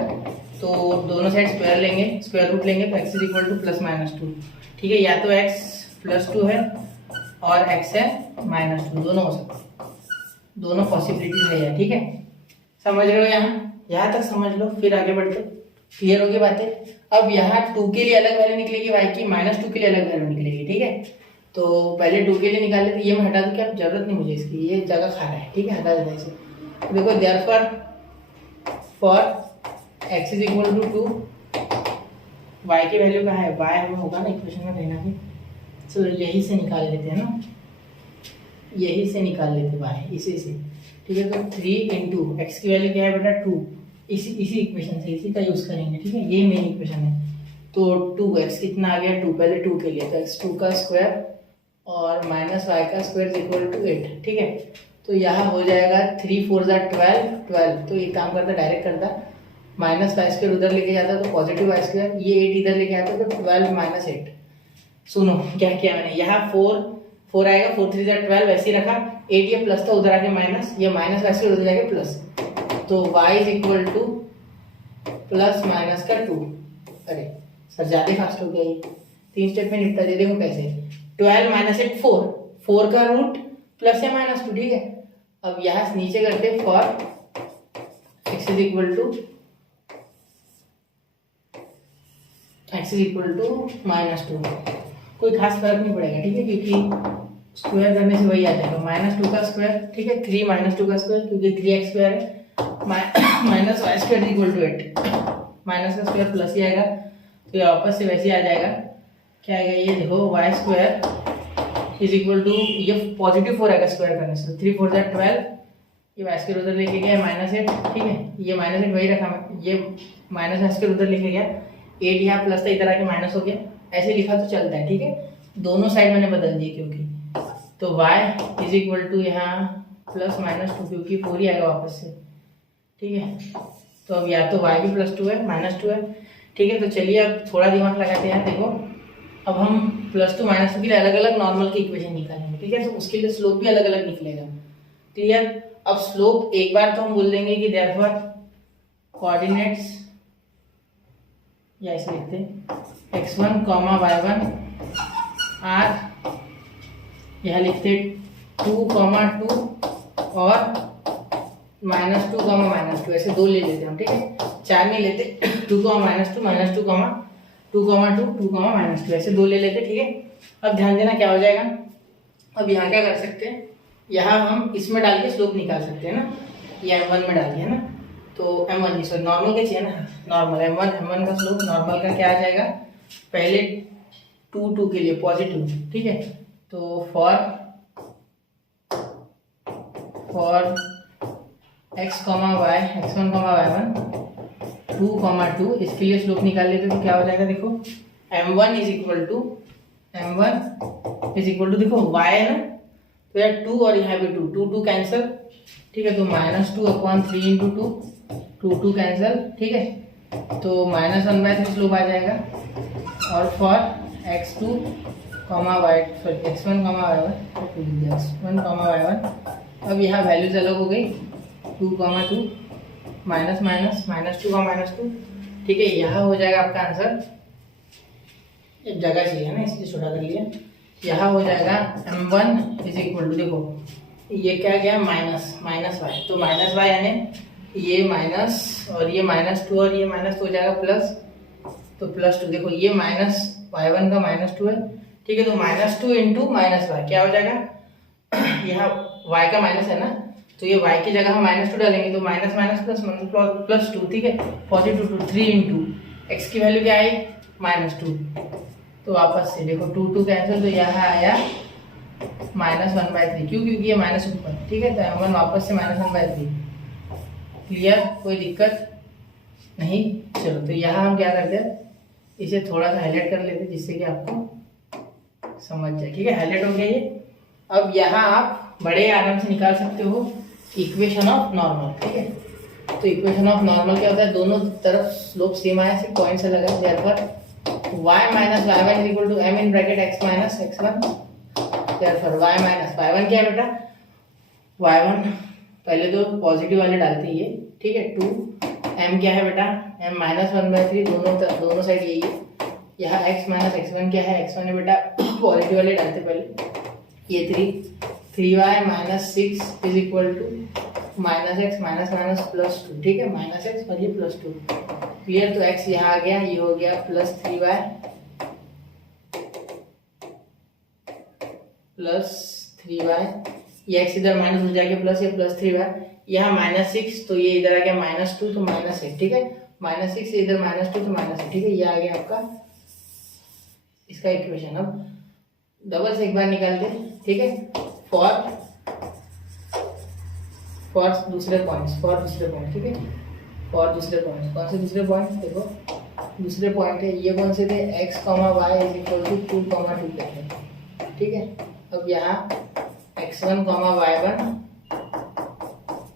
तो दोनों साइड स्क्वायर लेंगे, स्क्वायर रूट लेंगे, तो x is equal two plus minus 2, ठीक है। या तो x प्लस 2 है और x है माइनस 2, दोनों हो सकते हैं, दोनों पॉसिबिलिटीज है, ठीक है। समझ रहे हो, यहाँ तक समझ लो, फिर आगे बढ़ते। क्लियर होगी बातें। अब यहाँ 2 के लिए अलग वैल्यू निकलेगी y की, -2 के लिए अलग वैल्यू निकलेगी, ठीक है। तो पहले 2 के लिए निकाल लेते, ये मैं हटा दूँ, क्या जरूरत नहीं मुझे इसकी, ये जगह खा रहा है, ठीक है, हटा देता इसे। तो देखो therefore for x is equal to 2, y की वैल्यू कहाँ है, y हमें होगा ना इक्वेशन में रहना भी, चलो यही से निकाल लेते हैं ना, यही से निकाल लेते y, इसी से, ठीक है। तो 3 इंटू एक्स की वैल्यू क्या है बेटा 2, इसी इक्वेशन से, इसी का यूज करेंगे, ठीक है। ये मेन इक्वेशन है। तो 2x कितना आ गया 2, पहले 2 के लिए, तो x 2 का स्क्वायर और माइनस वाई का स्क्वायर इक्वल टू 8, ठीक है। तो यहाँ हो जाएगा 3 4 12, तो ये काम करता डायरेक्ट करता, माइनस वाई स्क्वायर उधर लेके जाता तो पॉजिटिव वाई स्क्वायर, ये 8 इधर लेके आता तो 12 माइनस 8। सुनो क्या किया मैंने, यहाँ 4 आएगा, 4 3 12, वैसे ही रखा, 8 ये प्लस था उधर आके माइनस, ये माइनस वाई स्क्वायर उधर जाके प्लस, तो y is equal two plus minus का 2। अरे सर ज़्यादा फास्ट हो गया, ये 3 स्टेप में निपटा दे, देखो कैसे, 12 माइनस 8 4 का रूट प्लस या माइनस 2, ठीक है। अब यहाँ से नीचे करते for x is equal to -2, कोई खास फर्क नहीं पड़ेगा, ठीक है, क्योंकि स्क्वायर करने से वही आ जाएगा, -2 का स्क्वायर, ठीक है, 3 -2 का स्क्वायर, क्योंकि 3x स्क्वायर है, minus y square equal to 8, minus का स्क्वायर प्लस ही आएगा, तो ये वापस से वैसे ही आ जाएगा, क्या आएगा, ये देखो y square is equal to, ये पॉजिटिव 4 आएगा स्क्वायर करने से, 3 4 12, ये वाई स्क्वायर उधर लेके गया -8, ठीक है, ये -8 वही रखा मैं, ये माइनस वाई स्क्वायर उधर लेके गया, 8 यहाँ प्लस था, इधर आके माइनस हो गया, ऐसे लिखा तो चलता है, ठीक है। दोनों साइड मैंने बदल दिए क्योंकि, तो y इज इक्वल टू यहाँ प्लस -2, क्योंकि 4 ही आएगा वापस से, ठीक है। तो अब या तो y भी +2 है -2 है, ठीक है। तो चलिए अब थोड़ा दिमाग लगाते हैं, देखो अब हम +2 -2 के लिए अलग अलग नॉर्मल की इक्वेशन निकालेंगे, ठीक है। तो उसके लिए स्लोप भी अलग अलग निकलेगा, क्लियर। अब स्लोप एक बार तो हम बोल देंगे कि देयरफॉर कोऑर्डिनेट्स, या ऐसे लिखते हैं x1, y1 आर, यहाँ लिखते 2, 2 और -2, -2, ऐसे 2 ले लेते हैं हम, ठीक है, 4 नहीं लेते, 2, -2, -2, 2, 2, 2, -2, ऐसे 2 ले लेते, ठीक है। अब ध्यान देना क्या हो जाएगा, अब यहाँ क्या कर सकते हैं, यहाँ हम इसमें डाल के स्लोप निकाल सकते हैं ना, ये m1 में डाल दिया ना, तो m1 नहीं, सॉरी नॉर्मल क्या चाहिए ना, नॉर्मल m1 का स्लोप, नॉर्मल का क्या आ जाएगा, पहले 2 के लिए पॉजिटिव, ठीक है। तो for x, y, x1, y1 2, 2, इसके लिए स्लोप निकाल लेते तो क्या हो जाएगा, देखो m1 इज इक्वल टू देखो y है ना, तो यार 2 और यहाँ भी 2 कैंसिल, ठीक है। तो -2/3 × 2 2 कैंसिल, ठीक है। तो -1/3 स्लोप आ जाएगा। और for x2, y sorry x1, y1 x1, y1। अब यहाँ वैल्यूज अलग हो गई, 2, 2 माइनस माइनस -2 का -2। ठीक है, यहाँ हो जाएगा आपका आंसर, एक जगह चाहिए ना इसलिए छोटा कर लिया। यहाँ हो जाएगा m1 इज इक्वल टू, देखो ये क्या गया माइनस y, तो माइनस y यानी ये माइनस और ये -2 और ये -2 हो जाएगा प्लस, तो +2। देखो ये -y1 का -2 है। ठीक है, तो -2 इंटू -y क्या हो जाएगा, यहाँ y का माइनस है ना, तो ये y की जगह हम -2 डालेंगे, तो माइनस माइनस प्लस +2। ठीक है, पॉजिटिव 2 3 इंटू x की वैल्यू क्या आई -2, तो वापस से देखो 2 2 कैंसिल, तो यहाँ आया -1/3। क्यों, क्योंकि ये माइनस ऊपर। ठीक है, तो m1 वापस से -1/3। क्लियर, कोई दिक्कत नहीं। चलो, तो यहाँ हम क्या करते हैं, इसे थोड़ा सा हाईलाइट कर लेते हैं जिससे कि आपको समझ जाए। ठीक है, हाईलाइट हो गया ये। अब यहाँ आप बड़े आराम से निकाल सकते हो इक्वेशन ऑफ नॉर्मल। ठीक है, तो इक्वेशन ऑफ नॉर्मल क्या होता है, दोनों तरफ स्लोप सेम आया, सिर्फ पॉइंट से लगा। Therefore y minus y1 is equal to m in bracket x minus x1। Therefore y minus y1 क्या है बेटा, y1 पहले तो पॉजिटिव वाले डालते हैं ये। ठीक है, 2 m क्या है बेटा, m -1/3, दोनों साइड यही है। यहाँ x माइनस x1 क्या है, x1 है बेटा, पॉजिटिव वाले डालते पहले। ये 3y minus 6 is equal to -x minus +2। ठीक है, -x और ये +2। क्लियर, तो x यहाँ आ गया, ये हो गया +3y ये x इधर माइनस हो जाएगा प्लस, ये +3y, यहाँ -6, तो ये इधर आ गया -2 तो -1। ठीक है, -6 इधर -2 तो -1। ठीक है, ये आ गया आपका इसका इक्वेशन। अब डबल से एक बार निकाल दे। ठीक है, फॉर दूसरे पॉइंट्स, ठीक है, फॉर दूसरे पॉइंट्स। कौन से दूसरे पॉइंट्स, देखो दूसरे पॉइंट है ये कौन से थे, x, y is equal to 2, 2 थे। ठीक है, अब यहाँ x1, y1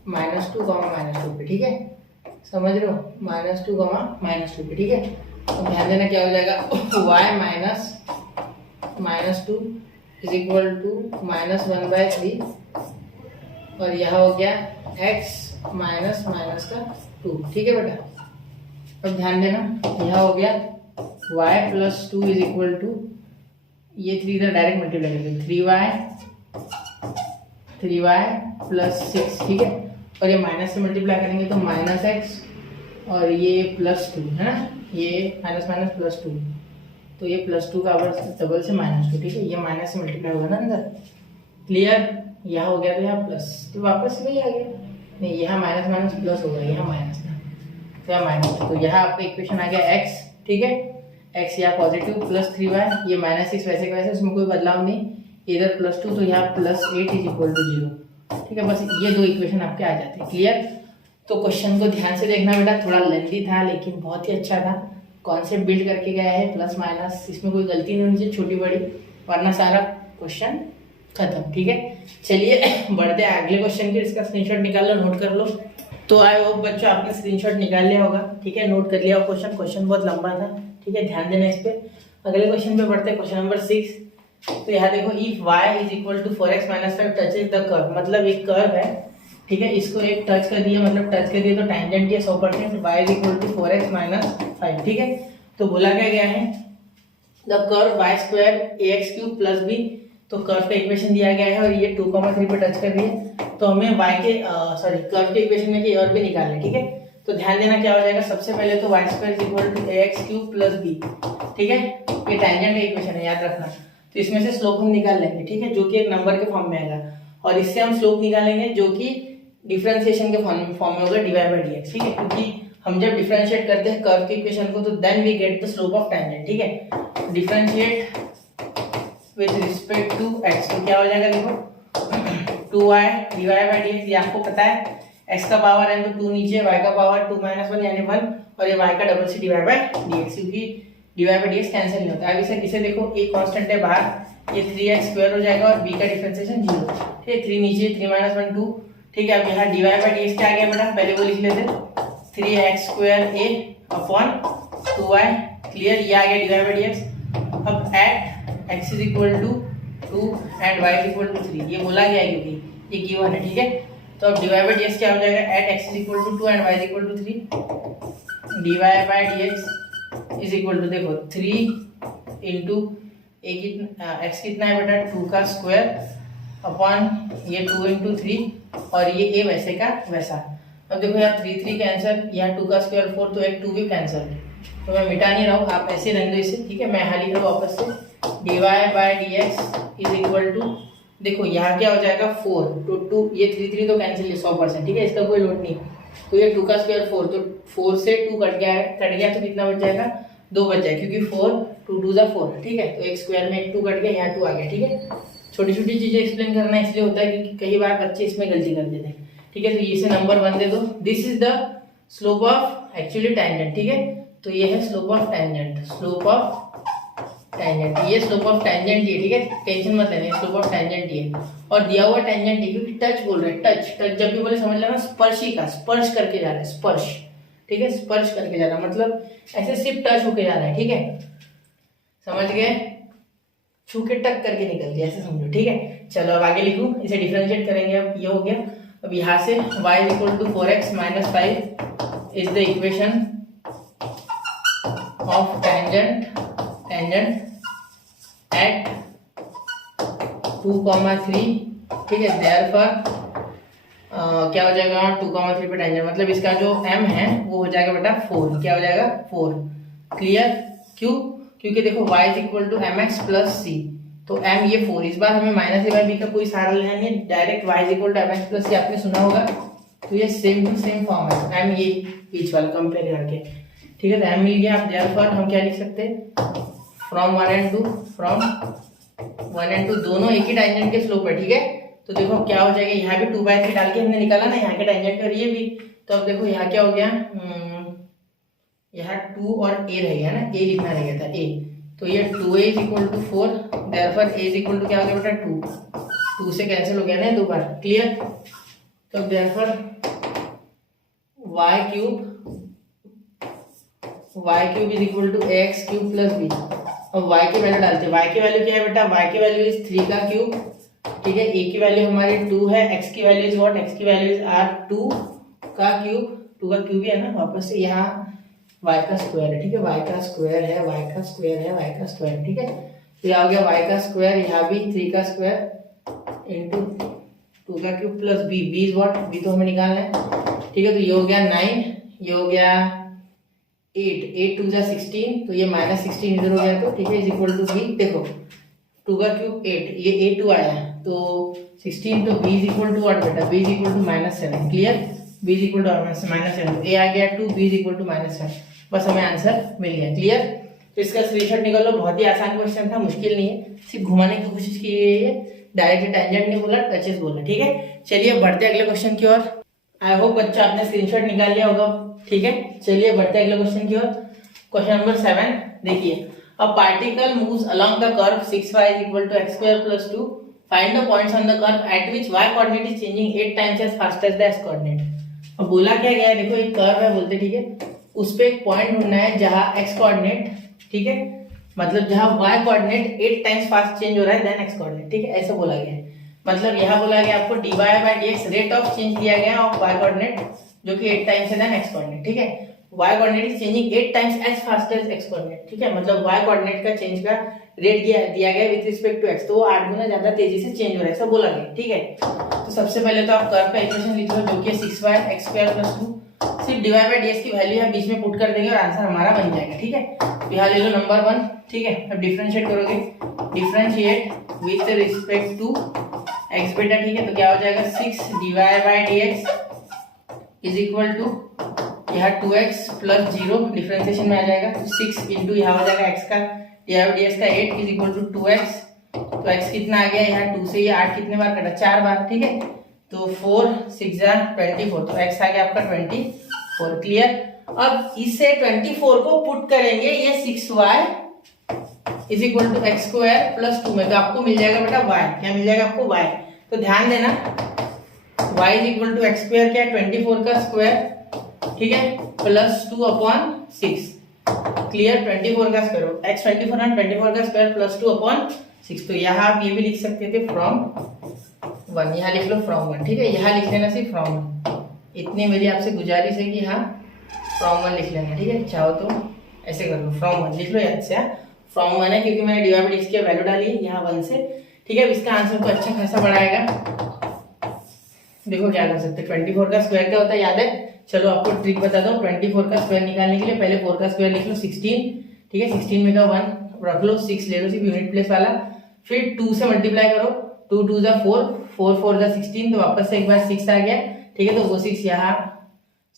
-2, -2 पे। ठीक है, समझ रहे हो, -2, -2 पे। ठीक है, अब ध्यान देना क्या हो जाएगा, y -2 इज इक्वल टू -1/3, और यह हो गया x माइनस का 2। ठीक है बेटा, अब ध्यान देना, यह हो गया y + 2 इज इक्वल टू, ये 3 इधर डायरेक्ट मल्टीप्लाई करेंगे, 3y + 6। ठीक है, और ये माइनस से मल्टीप्लाई करेंगे तो -x, और ये +2 है ना, ये माइनस +2, तो ये +2 का डबल से -2। ठीक है, ये माइनस से मल्टीप्लाई होगा ना अंदर। क्लियर, यहाँ हो गया तो यहाँ प्लस, तो वापस वही आ गया, नहीं यहाँ माइनस प्लस होगा, यहाँ माइनस था तो यहाँ माइनस, तो यहाँ आपका इक्वेशन आ गया x। ठीक है, x यहाँ पॉजिटिव +3y, ये -6 वैसे का वैसे, उसमें कोई बदलाव नहीं, इधर +2 तो यहाँ +8 इज इक्वल टू 0। ठीक है, बस ये दो इक्वेशन आपके आ जाते हैं। क्लियर, तो क्वेश्चन को ध्यान से देखना बेटा, थोड़ा लेंथी था लेकिन बहुत ही अच्छा था, कॉन्सेप्ट बिल्ड करके गया है, प्लस माइनस, इसमें कोई गलती नहीं होनी चाहिए छोटी बड़ी, वरना सारा क्वेश्चन खत्म। ठीक है, चलिए बढ़ते हैं अगले क्वेश्चन के, इसका स्क्रीनशॉट निकाल लो, नोट कर लो। तो आई होप बच्चों आपने स्क्रीनशॉट निकाल लिया होगा। ठीक है, नोट कर लिया क्वेश्चन बहुत लंबा था। ठीक है, ध्यान देना इस पे। अगले क्वेश्चन पे बढ़ते हैं, क्वेश्चन नंबर 6। तो यहाँ देखो, if y is equal to 4x minus 5 touches the curve, मतलब एक कर्व है। ठीक है, इसको एक टच कर दिया, मतलब टच कर दिया तो टेंजेंट है 100%, y is equal to 4x minus 5। ठीक है, तो बोला क्या गया है, the curve y² ax³ plus b, तो कर्व का इक्वेशन दिया गया है और ये 2,3 पे टच कर रही है, तो हमें y के कर्व के इक्वेशन में की और भी निकालना है। ठीक है, तो ध्यान देना क्या हो जाएगा, सबसे पहले तो y² is equal to ax³ plus b। ठीक है, ये टेंजेंट का इक्वेशन है, याद रखना। तो इसमें से स्लोप हम निकाल लेंगे। ठीक है, जो कि एक नंबर के फॉर्म में आएगा, और इससे हम स्लोप निकालेंगे जो कि डिफरेंशिएशन के फॉर्म में होगा, dy/dx। ठीक है, क्योंकि हम जब डिफरेंशिएट करते हैं कर्व के इक्वेशन को, तो then we get the slope of tangent. ठीक है, differentiate with respect to x, तो क्या हो जाएगा, देखो 2y dy/dx, ये आपको पता है x का पावर है तो 2 नीचे, y का पावर 2 - 1 यानी 1, और ये y का डबल से dy/dx, क्योंकि dy/dx कैंसिल नहीं होता। अब इसे देखो, एक कांस्टेंट है बाहर, ये 3x² हो जाएगा और b का डिफरेंशिएशन 0। ठीक है, 3 नीचे, 3 - 1 2। ठीक है, अब यहाँ dy/dx क्या आ गया बेटा, पहले वो लिख लेते, 3x² a upon 2y, clear, ये आ गया dy बाई dx। अब at x is equal to 2 and y is equal to 3, ये बोला गया है क्योंकि ये गिवन है, ठीक है। तो अब dy बाई dx क्या हो जाएगा, at x is equal to 2 and y is equal to 3, dy by dx is equal to, देखो 3 इंटू x कितना है बेटा 2 का स्क्वायर अपॉन ये 2 इंटू 3 और ये a वैसे का वैसा। अब देखो यहाँ 3 कैंसिल, यहाँ 2 का स्क्वायर 4, तो एक 2 भी कैंसिल, तो मैं मिटा नहीं रहा हूँ, आप ऐसे रहने दो इसे, ठीक है। मैं यहाँ लिख रहा हूँ वापस से, dy by dx is equal to, देखो यहाँ क्या हो जाएगा 4, तो 2 ये 3 तो कैंसिल है 100%, ठीक है, इसका कोई लोड नहीं। तो ये 2 का स्क्वायर 4, तो 4 से 2 कट गया तो कितना बच जाएगा, 2 बच जाएगा, क्योंकि 4 2 2 जा 4, ठीक है। तो एक स्क्वायर में एक 2 कट गया, यहाँ 2 आ गया, ठीक है। छोटी छोटी चीजें एक्सप्लेन करना इसलिए होता है क्योंकि कई बार बच्चे इसमें गलती कर देते हैं, ठीक है। तो इसे नंबर 1 दे दो, this is the slope of actually tangent, ठीक है। तो ये है slope of tangent, slope of tangent, ये स्लोप ऑफ टेंजेंट ये, ठीक है, टेंशन मत लेना, स्लोप ऑफ टेंजेंट ये। और दिया हुआ टेंजेंट ये, क्योंकि टच बोल रहे हैं, टच जब भी बोले समझ लेना स्पर्शी का, स्पर्श करके जा रहा है, स्पर्श, ठीक है, स्पर्श करके जा रहा है, मतलब ऐसे सिर्फ टच होके जा रहा है, ठीक है, समझ गए, छू के टक करके निकल गया, ऐसे समझो, ठीक है। चलो अब आगे लिखूं, इसे डिफरेंशिएट करेंगे, अब ये हो गया। अब यहाँ से y is equal to 4x minus 5 is the equation of tangent at 2,3, ठीक है। देयरफॉर क्या हो जाएगा 2,3 पे टेंजेंट, मतलब इसका जो m है वो हो जाएगा बेटा 4, क्या हो जाएगा 4, क्लियर। क्यों, क्योंकि देखो y is equal to m x plus c, तो m ये 4, इस बार हमें माइनस ए बाई बी का कोई सहारा लेना नहीं है, direct y is equal to m x plus c आपने सुना होगा, तो ये सेम टू सेम फॉर्म है, m ये बीच वाला कंपेयर करके, ठीक है। तो m मिल गया, आप देयरफॉर हम क्या लिख सकते हैं, फ्रॉम 1 एंड 2 दोनों एक ही टेंजेंट के स्लोप है, ठीक है। तो देखो क्या हो जाएगा, यहाँ भी 2/3 डाल के हमने निकाला ना यहाँ के टेंजेंट और ये भी, तो अब देखो यहाँ क्या हो गया, यहाँ 2 और a रह गया ना, a लिखना रह गया था a, तो ये 2a is equal to 4, therefore a is equal to क्या हो गया बेटा 2 से कैंसिल हो गया ना 2 बार, क्लियर। तो therefore y cube is equal to ax cube plus b। अब y की वैल्यू डालते हैं, y की वैल्यू क्या है बेटा, y की वैल्यू इज 3 का क्यूब, ठीक है, a की वैल्यू हमारी 2 है, x की वैल्यू इज व्हाट, x की वैल्यू इज r2 का क्यूब, 2 का क्यूब ही है ना, वापस से यहाँ y का स्क्वायर है, ठीक है, y का स्क्वायर है, y का स्क्वायर है, y का स्क्वायर, ठीक है। तो ये आ गया y का स्क्वायर, यहाँ भी 3 का स्क्वायर इंटू 2 का cube plus b, b is what, b तो हमें निकालना है, ठीक है। तो ये हो गया 9, ये हो गया 8 2 जा 16, तो ये माइनस 16 इधर हो गया, तो ठीक है, इज इक्वल टू b, देखो 2 का क्यूब 8, ये 8 2 आया, तो 16, तो b is equal to what बेटा, b is equal to -7, clear, b is equal to -7, a आ गया 2, b इज इक्वल टू -7, बस हमें आंसर मिल गया, क्लियर। तो इसका स्क्रीनशॉट निकाल लो, बहुत ही आसान क्वेश्चन था, मुश्किल नहीं है, सिर्फ घुमाने की कोशिश की गई है, डायरेक्ट टेंजेंट नहीं बोला, टचेस बोला, ठीक है। चलिए बढ़ते अगले क्वेश्चन की ओर, आई होप बच्चा आपने स्क्रीनशॉट निकाल लिया होगा, ठीक है। चलिए बढ़ते अगले क्वेश्चन की ओर, क्वेश्चन नंबर 7 देखिए, a particle moves along the curve 6y is equal to x square plus 2, find the points on the curve at which y coordinate is changing 8 times as fast as the x coordinate। अब बोला क्या गया है, देखो एक curve है बोलते, ठीक है, उस पे एक पॉइंट ढूंढना है जहां x कोऑर्डिनेट, ठीक है, मतलब जहां y coordinate 8 times fast change हो रहा है देन x कोऑर्डिनेट, ठीक है, ऐसा बोला गया है। मतलब यहाँ बोला गया आपको dy by dx rate of change दिया गया ऑफ y कोऑर्डिनेट जो कि 8 टाइम्स है देन x कोऑर्डिनेट, ठीक है। y coordinate is changing 8 times as fast as x coordinate, ठीक है, मतलब y कोऑर्डिनेट का चेंज का रेट दिया गया विद रिस्पेक्ट टू x, तो वो 8 गुना ज्यादा तेजी से चेंज हो रहा है, ऐसा बोला गया, ठीक है। तो सबसे पहले तो आप कर्व का इक्वेशन लिख लो जो कि 6y x स्क्वायर प्लस 2, सिर्फ dy by dx की वैल्यू यहाँ बीच में पुट कर देंगे और आंसर हमारा बन जाएगा, ठीक है। तो यहाँ ले लो नंबर 1, ठीक है। अब डिफरेंशिएट करोगे, differentiate with respect to x बेटा, ठीक है, तो क्या हो जाएगा 6 dy by dx is equal to यहाँ 2x प्लस 0 डिफरेंशिएशन में आ जाएगा, तो 6 इंटू यहाँ हो जाएगा x का dy by dx का 8 इज इक्वल टू 2x, तो x कितना आ गया यहाँ 2 से ये 8 कितने बार कटा, 4 बार, ठीक है, तो 4 6 जा 24, तो x आ गया आपका 24, क्लियर। अब इसे 24 को पुट करेंगे ये 6y is equal to x square plus 2 में, तो आपको मिल जाएगा बेटा y, क्या मिल जाएगा आपको y, तो ध्यान देना y is equal to x square क्या है 24 का स्क्वायर, ठीक है, प्लस 2 अपॉन 6। क्लियर। 24 का स्क्वायर x 24 और 24 का स्क्वायर प्लस 2/6। तो यहाँ आप ये भी लिख सकते थे फ्रॉम 1, यहाँ लिख लो फ्रॉम 1, ठीक है। यहाँ लिख लेना सिर्फ फ्रॉम 1, इतनी मेरी आपसे गुजारिश है कि यहाँ फ्रॉम 1 लिख लेना, ठीक है। चाहो तो ऐसे कर लो, फ्रॉम 1 लिख लो याद से। फ्रॉम 1 है क्योंकि मैंने dy/dx की वैल्यू डाली है यहाँ 1 से, ठीक है। अब इसका आंसर तो अच्छा खासा बढ़ाएगा। देखो क्या कर सकते हैं, 24 का स्क्वायर क्या होता है याद है? चलो आपको ट्रिक बता दो। 24 का स्क्वायर निकालने के लिए पहले 4 का स्क्वायर लिख लो 16, ठीक है। 16 में का 1 रख लो, 6 ले लो सिर्फ यूनिट प्लेस वाला, फिर 2 से मल्टीप्लाई करो, 2 2 जा 4, 4 4 जा 16, तो वापस से एक बार 6 आ गया, ठीक है। तो वो 6 यहाँ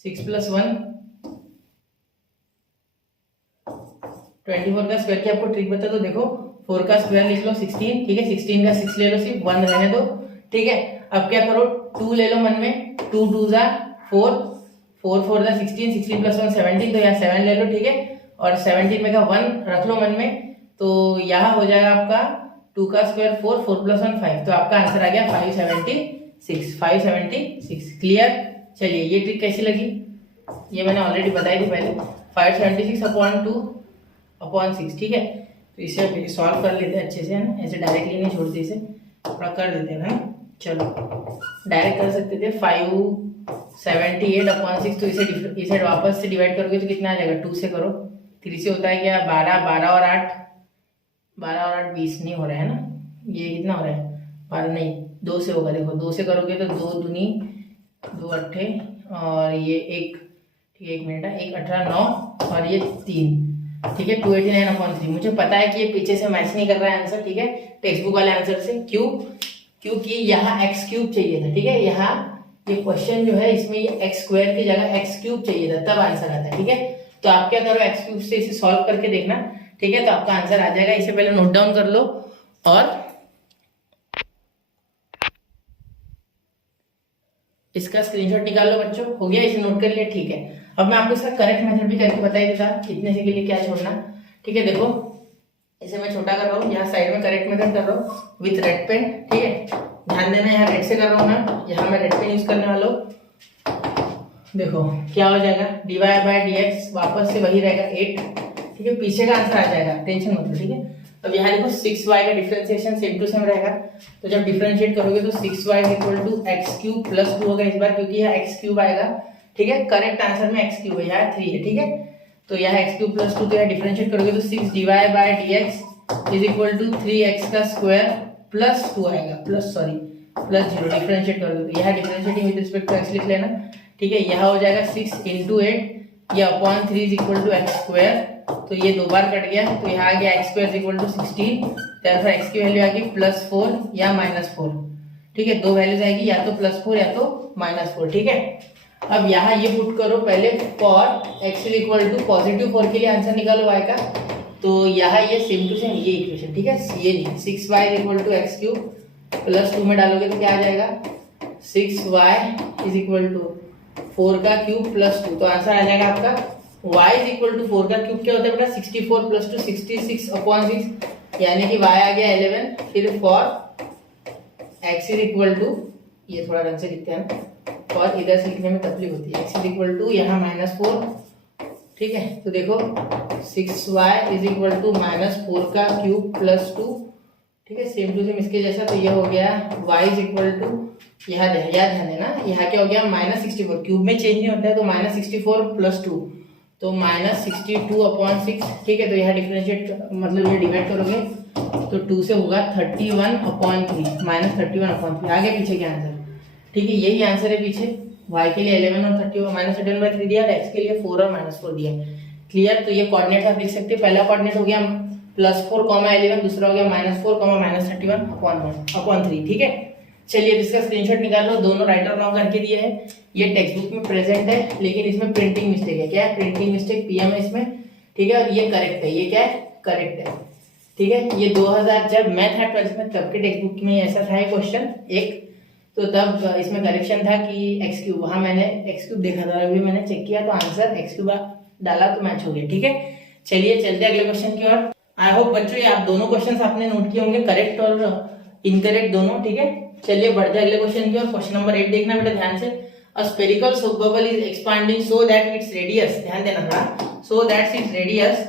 6 + 1 24 का स्क्वायर की आपको ट्रिक बता दो। देखो 4 का स्क्वायर लिख लो 16, ठीक है। 16 का 6 ले लो सिर्फ, 1 रहने दो, ठीक है। अब क्या करो, 2 ले लो मन में, 2 2 जा 4, 4 4 जा 16, 16 + 1 17, तो यहाँ 7 ले लो, ठीक है। और 17 में का 1 रख लो मन में, तो यहाँ हो जाएगा आपका 2 का स्क्वायर 4, 4 + 1 5, तो आपका आंसर आ गया 576। क्लियर। चलिए ये ट्रिक कैसी लगी, ये मैंने ऑलरेडी बताई थी पहले। 576/2/6, ठीक है। तो इसे सॉल्व कर लेते हैं अच्छे से, है ना। ऐसे डायरेक्टली नहीं छोड़ते, इसे थोड़ा कर देते हैं ना। चलो डायरेक्ट कर सकते थे 578/6, तो इसे वापस से डिवाइड करोगे तो कितना आ जाएगा, 2 से करो, 3 से होता है क्या 12, 12 और 8 20 नहीं हो रहा है ना। ये कितना हो रहा है, 12 नहीं 2 से होगा। देखो 2 से करोगे तो 2 दूनी 2 अट्ठे और ये 1, ठीक है 1 मिनट है, 1 18 9 और ये 3, ठीक है। 289/3। मुझे पता है कि ये पीछे से मैच नहीं कर रहा है आंसर, ठीक है, टेक्स्ट बुक वाले आंसर से। क्यों? क्योंकि यहाँ x³ चाहिए था, ठीक है। यहाँ ये क्वेश्चन जो है इसमें ये x² की जगह x³ चाहिए था, तब आंसर आता है, ठीक है। तो आप क्या करो, x³ से इसे सॉल्व करके देखना, ठीक है, तो आपका आंसर आ जाएगा। इसे पहले नोट डाउन कर लो और इसका स्क्रीनशॉट निकाल लो बच्चों। हो गया, इसे नोट कर लिया, ठीक है। अब मैं आपको इसका करेक्ट मेथड भी करके बता ही देता, इतने से के लिए क्या छोड़ना, ठीक है। देखो इसे मैं छोटा कर रहा हूँ, यहाँ साइड में करेक्ट मेथड कर रहा हूँ विथ रेड पेन, ठीक है। ध्यान देना, यहाँ रेड से कर रहा हूँ मैं, यहाँ मैं रेड पेन यूज करने वाला हूँ। देखो क्या हो जाएगा, dy/dx वापस से वही रहेगा 8, ठीक है। पीछे का आंसर आ जाएगा, टेंशन मत लो, ठीक है। अब यहाँ देखो 6y का डिफरेंशिएशन सेम टू सेम रहेगा, तो जब डिफरेंशिएट करोगे तो 6y = x³ + 2 होगा इस बार, क्योंकि यहाँ x³ आएगा, ठीक है। करेक्ट आंसर में x³ है, यहाँ 3 है, ठीक है। तो यहाँ x³ + 2, तो यहाँ डिफरेंशिएट करोगे तो 6 dy/dx = 3x² + 2 आएगा, +0 डिफरेंशिएट करोगे तो यहाँ differentiating with respect to x लिख लेना, ठीक है। यहाँ हो जाएगा 6 × 8 या अपॉन 3 = x², तो ये 2 बार कट गया, तो यहाँ आ गया x² = 16, तब x की वैल्यू आ गई +4 या -4, ठीक है। 2 वैल्यूज आएगी, या तो +4 या तो -4, ठीक है। अब यहाँ ये पुट करो पहले फॉर x = +4 के लिए आंसर निकालो y का, तो यहाँ ये सेम टू सेम ये इक्वेशन, ठीक है। ये नहीं 6y = x³ + 2 में डालोगे तो क्या आ जाएगा, 6y = 4 का क्यूब + 2, तो आंसर आ जाएगा आपका y = 4 का क्यूब क्या होता है बेटा, 64 + 2 66/6, यानी कि y आ गया 11। फिर फॉर x = ये थोड़ा ढंग से लिखते हैं, और इधर से लिखने में तकलीफ होती है, x = यहाँ -4, ठीक है। तो देखो 6y = -4 का क्यूब + 2, ठीक है, सेम टू सेम इसके जैसा। तो ये हो गया y = यहाँ ध्यान देना, यहाँ क्या हो गया -64, क्यूब में चेंज नहीं होता है, तो -64 + 2, तो -62/6, ठीक है। तो यहाँ डिफरेंशिएट मतलब ये डिवाइड करोगे तो 2 से होगा 31/3, -31/3 आगे पीछे के आंसर, ठीक है। यही आंसर है पीछे, y के लिए 11 और 31/3 दिया, x के लिए 4 और -4 दिया। क्लियर। तो ये कोऑर्डिनेट आप लिख सकते हैं, पहला कोऑर्डिनेट हो गया +4, 11, दूसरा हो गया -4, -31/3, ठीक है। चलिए इसका स्क्रीनशॉट निकाल लो, दोनों राइट और रॉन्ग करके दिए हैं। ये टेक्स्ट बुक में प्रेजेंट है, लेकिन इसमें प्रिंटिंग मिस्टेक है। क्या है, प्रिंटिंग मिस्टेक PM है इसमें, ठीक है। और ये करेक्ट है, ये क्या है, करेक्ट है, ठीक है। ये 2000 जब मैं था 12th में, तब के टेक्स्ट बुक में ऐसा था क्वेश्चन एक, तो तब इसमें करेक्शन था कि x³, वहां मैंने x³ देखा था, अभी मैंने चेक किया तो आंसर x³ डाला तो मैच हो गया, ठीक है। चलिए चलते अगले क्वेश्चन की ओर। आई होप बच्चों ये आप दोनों क्वेश्चन आपने नोट किए होंगे, करेक्ट और इनकरेक्ट दोनों, ठीक है। चलिए बढ़ते अगले क्वेश्चन की ओर। क्वेश्चन नंबर 8 देखना बेटा ध्यान से। A spherical soap bubble is expanding so that its radius, ध्यान देना थोड़ा, so that its radius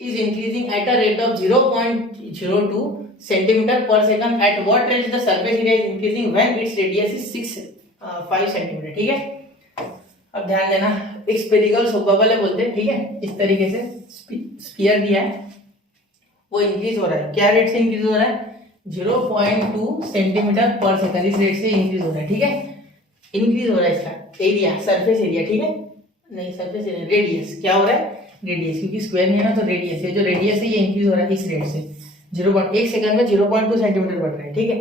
is increasing at a rate of 0.02 centimeter per second. At what rate the surface area is increasing when its radius is 5 centimeter. ठीक है, अब ध्यान देना, एक spherical soap bubble है बोलते हैं, ठीक है, इस तरीके से स्फीयर दिया है, वो इंक्रीज हो रहा है, क्या रेट से इंक्रीज हो रहा है, 0.2 सेंटीमीटर पर सेकंड, इस रेट से इंक्रीज हो रहा है, ठीक है, इंक्रीज हो रहा है इसका एरिया, सरफेस एरिया, ठीक है, नहीं सरफेस एरिया, रेडियस, क्या हो रहा है, रेडियस, क्योंकि स्क्वायर नहीं है ना, तो रेडियस है, जो रेडियस है ये इंक्रीज हो रहा है इस रेट से, 0.1 सेकंड में 0.2 सेंटीमीटर बढ़ रहा है, ठीक है।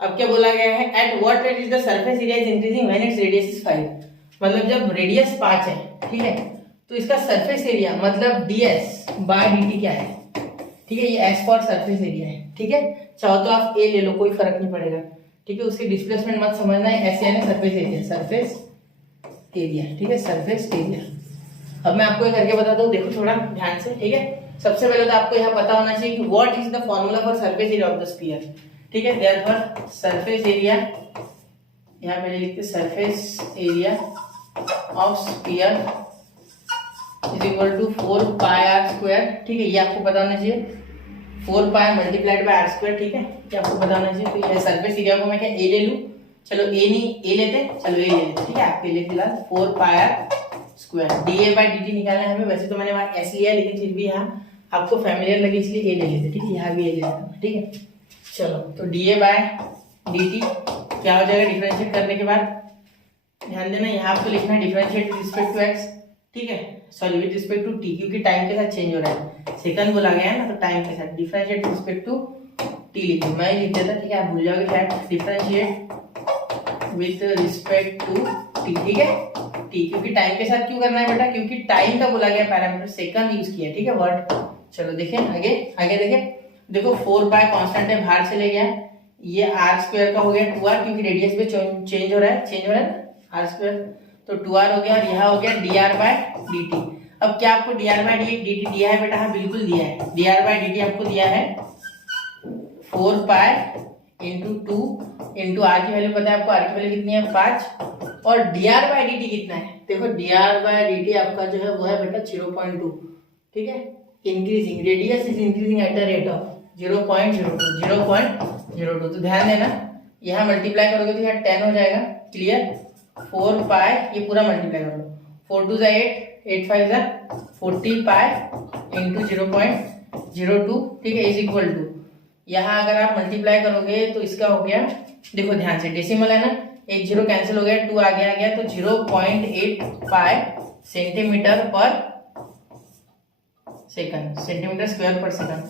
अब क्या बोला गया है, at what rate is the surface area is increasing when its radius is 5, मतलब जब रेडियस 5 है, ठीक है, तो इसका सरफेस एरिया मतलब ds बाय dt क्या है, ठीक है, ये s फॉर सरफेस एरिया है, ठीक है, चाहो तो आप a ले लो, कोई फर्क नहीं पड़ेगा, ठीक है, उसकी डिस्प्लेसमेंट मत समझना है, s यानी सरफेस एरिया, सरफेस एरिया, ठीक है, सरफेस एरिया। अब मैं आपको ये करके बताता हूँ, देखो थोड़ा ध्यान से, ठीक है। सबसे पहले तो आपको यहाँ पता होना चाहिए कि what is the formula for surface area of the sphere, ठीक है, देयरफॉर सरफेस एरिया, यहाँ पे लिखते surface area of sphere is equal to 4 pi r square, ठीक है, ये आपको पता होना चाहिए, 4 pi multiplied by r square, ठीक है, ये आपको पता होना चाहिए। तो ये सरफेस एरिया को मैं क्या ए ले लूं, चलो ए नहीं ए लेते, चलो ए ले लेते, ठीक है, आपके लिए फिलहाल 4 pi r square, dA by dt निकालना है हमें, वैसे तो मैंने वहां एस लिया, लेकिन फिर भी यहाँ आपको फैमिलियर लगे इसलिए ए ले लेते, ठीक है, यहाँ भी ए ले लेते, ठीक है। चलो तो डीए बाय डीटी क्या हो जाएगा, डिफरेंशिएट करने के बाद ध्यान देना, यहाँ आपको लिखना है differentiate with respect to x, ठीक है, sorry with respect to t, क्योंकि टाइम के साथ चेंज हो रहा है, सेकंड बोला गया है ना, तो टाइम के साथ differentiate with respect to t लिख दो, मैं लिख देता, ठीक है, आप भूल जाओगे शायद, differentiate with respect to t, ठीक है, टी, क्योंकि टाइम के साथ क्यों करना है बेटा, क्योंकि टाइम का बोला गया पैरामीटर, सेकंड यूज किया, ठीक है, वर्ड। चलो देखिए आगे, आगे देखिए, देखो 4 पाई कांस्टेंट है, बाहर चले गया, ये आर स्क्वायर का हो गया 2r, क्योंकि रेडियस भी चेंज हो रहा है, चेंज हो रहा है आर स्क्वायर, तो 2r हो गया, और यहाँ हो गया dr बाय dt। अब क्या आपको dr बाय dt दिया है बेटा, हाँ बिल्कुल दिया है, dr बाय dt आपको दिया है 4 पाई इंटू 2 इंटू आर की वैल्यू पता है आपको, आर की वैल्यू कितनी है 5, और dr बाय dt कितना है, देखो dr बाय dt आपका जो है वो है बेटा 0.2, ठीक है, increasing, radius is increasing at the rate of 0.02, तो ध्यान देना, यहाँ मल्टीप्लाई करोगे तो यहाँ 10 हो जाएगा, क्लियर, 4 पाई, ये पूरा मल्टीप्लाई कर लो, 4 2 8, 8 5 40 पाई इंटू 0.02, ठीक है, इज इक्वल टू, यहाँ अगर आप मल्टीप्लाई करोगे तो इसका हो गया, देखो ध्यान से, डेसिमल है ना, एक जीरो कैंसिल हो गया, 2 आ गया, तो 0.85 सेंटीमीटर पर सेकंड, सेंटीमीटर स्क्वायर पर सेकंड,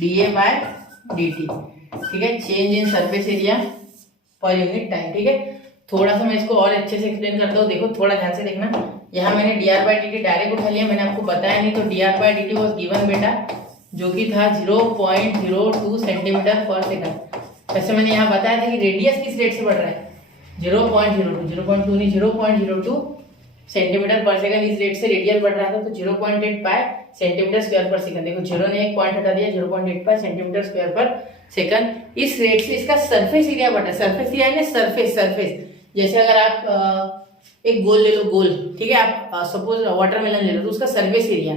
डीए बाय डीटी, ठीक है, change in surface area per unit time, ठीक है। थोड़ा सा मैं इसको और अच्छे से एक्सप्लेन करता हूँ, देखो थोड़ा ध्यान से देखना, यहाँ मैंने dr बाय dt डायरेक्ट उठा लिया, मैंने आपको बताया नहीं, तो dr by dt was given बेटा, जो कि था 0.02 सेंटीमीटर पर सेकंड। वैसे मैंने यहाँ बताया था कि रेडियस किस रेट से बढ़ रहा है, 0.02 नहीं 0.02 सेंटीमीटर पर सेकंड, इस रेट से रेडियस बढ़ रहा था, तो 0.85 सेंटीमीटर स्क्वायर पर सेकंड, देखो जीरो ने एक पॉइंट हटा दिया, 0.85 सेंटीमीटर स्क्वायर पर सेकंड, इस रेट से इसका सरफेस एरिया बढ़ रहा है, सरफेस एरिया है ना, सरफेस, जैसे अगर आप एक गोल ले लो, गोल, ठीक है, आप सपोज वाटरमेलन ले लो, तो उसका सरफेस एरिया,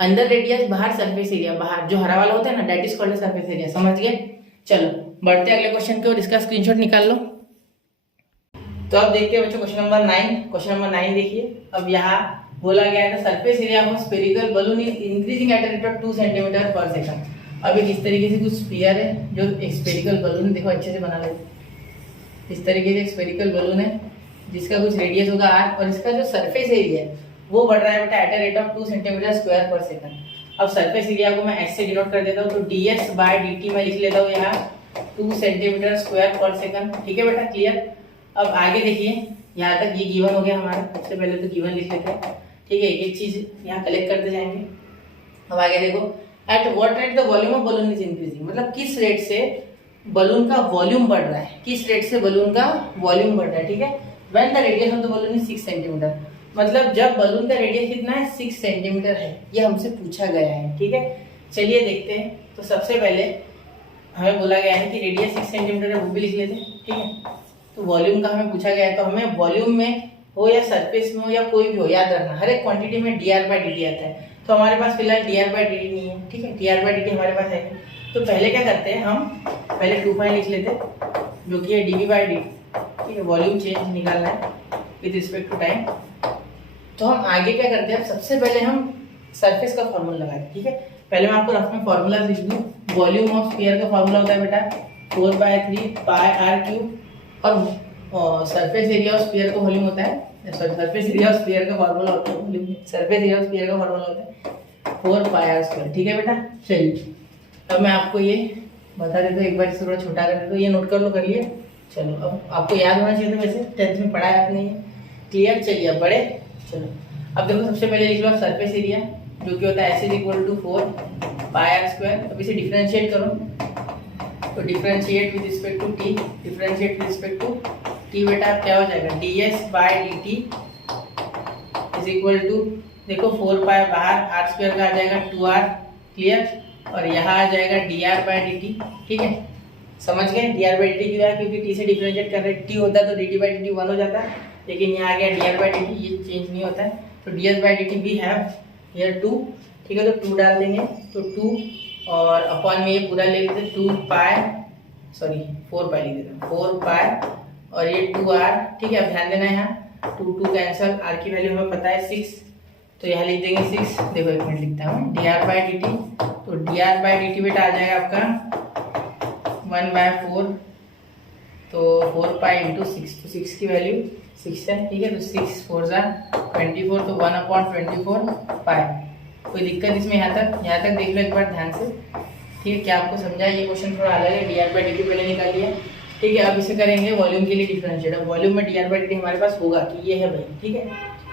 अंदर रेडियस, बाहर सरफेस एरिया, बाहर जो हरा वाला होता है ना, that is called surface area, समझ गए। चलो बढ़ते हैं अगले क्वेश्चन की ओर, इसका स्क्रीनशॉट निकाल लो। तो अब देखते हैं बच्चों क्वेश्चन नंबर 9, क्वेश्चन नंबर 9 देखिए, अब यहाँ बोला गया है surface area of spherical balloon is increasing at rate of 2 centimetre पर सेकंड। अब एक इस तरीके से कुछ स्फीयर है, जो एक स्फेरिकल बलून, देखो अच्छे से बना लेते, इस तरीके से एक स्फेरिकल बलून है जिसका कुछ रेडियस होगा r, और इसका जो सरफेस एरिया है वो बढ़ रहा है बेटा at rate of 2 centimetre square पर सेकंड। अब सरफेस एरिया को मैं s से डिनोट कर देता हूँ, तो ds बाय dt मैं लिख लेता हूँ यहाँ 2 सेंटीमीटर स्क्वायर पर सेकंड, ठीक है बेटा, क्लियर। अब आगे देखिए, यहाँ तक ये गिवन हो गया हमारा, सबसे पहले तो गिवन लिख लेते हैं, ठीक है, एक चीज यहाँ कलेक्ट करते जाएंगे। अब आगे देखो, at what rate the volume of balloon is increasing, मतलब किस रेट से बलून का वॉल्यूम बढ़ रहा है, किस रेट से बलून का वॉल्यूम बढ़ रहा है, ठीक है। When the radius of the balloon is 6 centimetre, मतलब जब बलून का रेडियस कितना है 6 सेंटीमीटर है, ये हमसे पूछा गया है, ठीक है। चलिए देखते हैं, तो सबसे पहले हमें बोला गया है कि रेडियस 6 सेंटीमीटर है, वो भी लिख लेते हैं, ठीक है। तो वॉल्यूम का हमें पूछा गया है, तो हमें वॉल्यूम में हो या सरफेस में हो या कोई भी हो, याद रखना हर एक क्वांटिटी में dr/dt आता है। तो हमारे पास फिलहाल dr/dt नहीं है, ठीक है, dr/dt हमारे पास है। तो पहले क्या करते हैं, हम पहले 2π लिख लेते हैं जो कि है dv/dt, ठीक है, वॉल्यूम चेंज निकालना है विद रिस्पेक्ट टू टाइम। तो हम आगे क्या करते हैं, सबसे पहले हम सरफेस का फॉर्मूला लगाते हैं, ठीक है। पहले मैं आपको रफ में फॉर्मूला लिख दूं। वॉल्यूम ऑफ स्फीयर का फॉर्मूला होता है बेटा 4/3πr³ और सरफेस एरिया ऑफ स्फीयर का वॉल्यूम होता है, sorry surface area of sphere का फॉर्मूला होता है, volume surface area of sphere का फॉर्मूला होता है 4πr², ठीक है बेटा। चलिए अब मैं आपको ये बता देता हूँ, एक बार इसे थोड़ा छोटा कर देता हूँ, ये नोट कर लो, कर लिए। चलो अब आपको याद होना चाहिए था, वैसे 10th में पढ़ा है आपने ये, क्लियर। चलिए अब बढ़े, चलो अब देखो सबसे पहले लिख लो सरफेस एरिया जो कि होता है S = 4πr²। अब इसे डिफरेंशिएट करो, तो differentiate with respect to t, differentiate with respect to t बेटा क्या हो जाएगा ds/dt = देखो 4π बाहर, r² का आ जाएगा 2r, क्लियर, और यहाँ आ जाएगा dr/dt, ठीक है, समझ गए। dr/dt की बात, क्योंकि t से डिफरेंशिएट कर रहे हैं, t होता तो dt/dt 1 हो जाता, लेकिन यहाँ आ गया dr/dt, ये चेंज नहीं होता है। तो ds/dt भी है हियर 2, ठीक है, तो 2 डाल देंगे, तो 2 और अपॉन में ये पूरा ले लेते 2π, सॉरी 4π लिख देते हैं, 4π और ये 2r, ठीक है। अब ध्यान देना है, यहाँ 2 कैंसल, r की वैल्यू हमें पता है 6, तो यहाँ लिख देंगे 6। देखो एक मिनट लिखता हूँ, dr/dt, तो dr/dt बेटा आ जाएगा आपका 1/4, तो 4π × 6, तो 6 की वैल्यू 6 है, ठीक है, तो 6 4 × 24, तो 1/24π। कोई दिक्कत इसमें यहाँ तक देख लो एक बार ध्यान से, ठीक है। क्या आपको समझा, ये क्वेश्चन थोड़ा अलग है, dr/dt पहले निकाल लिया, ठीक है। अब इसे करेंगे वॉल्यूम के लिए डिफरेंशिएट। अब वॉल्यूम में dr/dt हमारे पास होगा कि ये है भाई, ठीक है,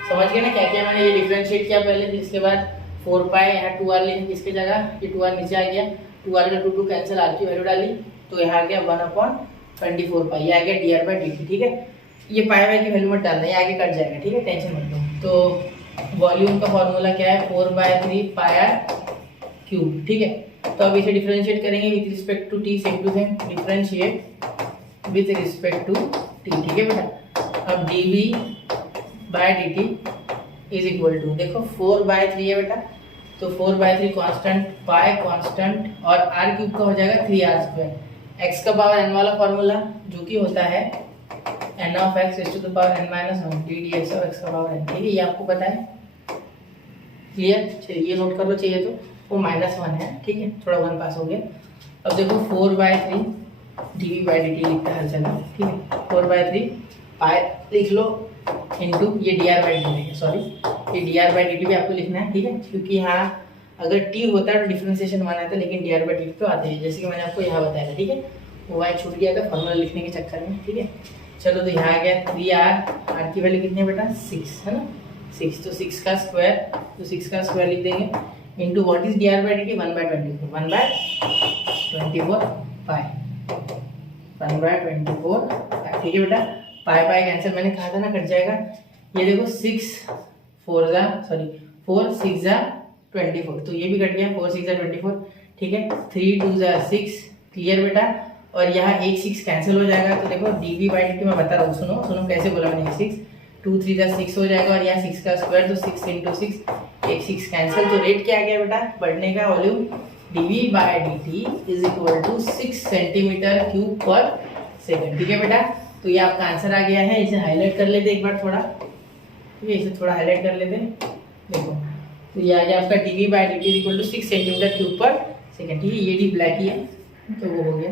समझ गए ना क्या क्या मैंने ये डिफरेंशिएट किया पहले, फिर इसके बाद 4π, यहाँ 2r लिखे, किसके जगह ये 2r नीचे आ गया, 2r का 2 कैंसिल, r की वैल्यू डाली, तो यहाँ आ गया 1/24π, ये आ गया dr/dt, ठीक है। ये पाई की वैल्यू मत डालना, ये आगे कट जाएगा, ठीक है, टेंशन मत लो। तो वॉल्यूम का फॉर्मूला क्या है 4/3πr³, ठीक है। तो अब इसे डिफरेंशिएट करेंगे with respect to t, same to same differentiate with respect to t, ठीक है बेटा। अब dv/dt = देखो 4/3 है बेटा, तो 4/3 कांस्टेंट, पाई कांस्टेंट और r³ का हो जाएगा 3r²। x का पावर n वाला फॉर्मूला जो कि होता है n(x) ⁻n - 1 ddx(x) का पावर n, ठीक है, ये आपको पता है, क्लियर। चलिए ये नोट कर लो चाहिए तो, वो -1 है, ठीक है, थोड़ा 1 पास हो गया। अब देखो 4/3 dv/dt लिखता है हर जगह, ठीक है, 4/3 पाई लिख लो इनटू ये dr/dt है, सॉरी ये dr/dt भी आपको लिखना है, ठीक है, क्योंकि यहाँ अगर t होता है तो डिफरेंशिएशन 1 आता है, लेकिन dr/dt तो आते हैं, जैसे कि मैंने आपको यहाँ बताया था, ठीक है, वो y छूट गया था फॉर्मूला लिखने के चक्कर में, ठीक है। चलो तो यहाँ आ गया 3r, r की वैल्यू कितनी है बेटा 6 है ना, 6, तो 6 का स्क्वायर, तो 6 का स्क्वायर लिख देंगे इनटू व्हाट इज dr/dt 1/24, 1/24π, 1/24π, ठीक है बेटा। पाई कैंसिल मैंने कहा था ना, कट जाएगा। ये देखो 4 6 = 24, तो ये भी कट गया, 4 6 = 24, ठीक है। 3 2 = 6, क्लियर बेटा। और यहाँ 1 6 कैंसिल हो जाएगा, तो देखो dv/dt मैं बता रहा हूँ, सुनो कैसे बोला मैंने, 6 2 3 = 6 हो जाएगा, और यहाँ 6 का स्क्वायर, तो 6 × 6, 1 6 कैंसिल, तो रेट क्या आ गया बेटा बढ़ने का, वॉल्यूम dv/dt = 6 cm³/s, ठीक है बेटा। तो ये आपका आंसर आ गया है, इसे हाईलाइट कर लेते एक बार थोड़ा, ठीक है, इसे थोड़ा हाईलाइट कर लेते, देखो तो ये आ गया आपका dv/dt = 6 cm³/s, ठीक है, ये डी ब्लैक ही है, तो वो हो गया,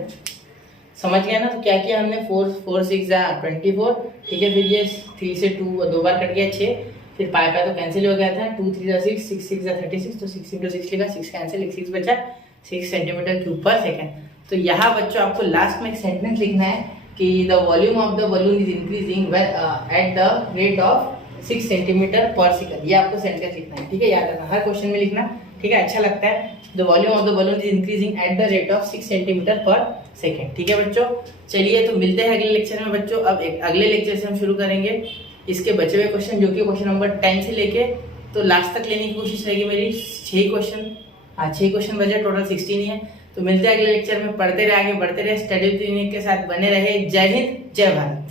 समझ गया ना। तो क्या किया हमने, 4 6 = 24, ठीक है, फिर ये 3 से 2 2 बार कट गया 6, फिर पाई तो कैंसिल हो गया था, 2 3 = 6, 6 6 = 36, तो 6 × 6 लिखा, 6 कैंसिल, 1 6 बचा, 6 cm³/s। तो यहाँ बच्चों आपको लास्ट में एक सेंटेंस लिखना है कि the volume of the balloon is increasing at the rate of 6 cm/s, ये आपको सेंटेंस लिखना है, ठीक है, याद रखना, हर क्वेश्चन में लिखना, ठीक है, अच्छा लगता है। The volume of the balloon is increasing at the rate of 6 cm/s, ठीक है बच्चों। चलिए तो मिलते हैं अगले लेक्चर में बच्चों। अब अगले लेक्चर से हम शुरू करेंगे इसके बचे हुए क्वेश्चन, जो कि क्वेश्चन नंबर 10 से लेके तो लास्ट तक लेने की कोशिश रहेगी मेरी, 6 क्वेश्चन, हाँ 6 क्वेश्चन बचे, टोटल 16 ही है। तो मिलते हैं अगले लेक्चर में, पढ़ते रहे, आगे बढ़ते रहे, स्टडी विद यूनिक के साथ बने रहे। जय हिंद, जय भारत।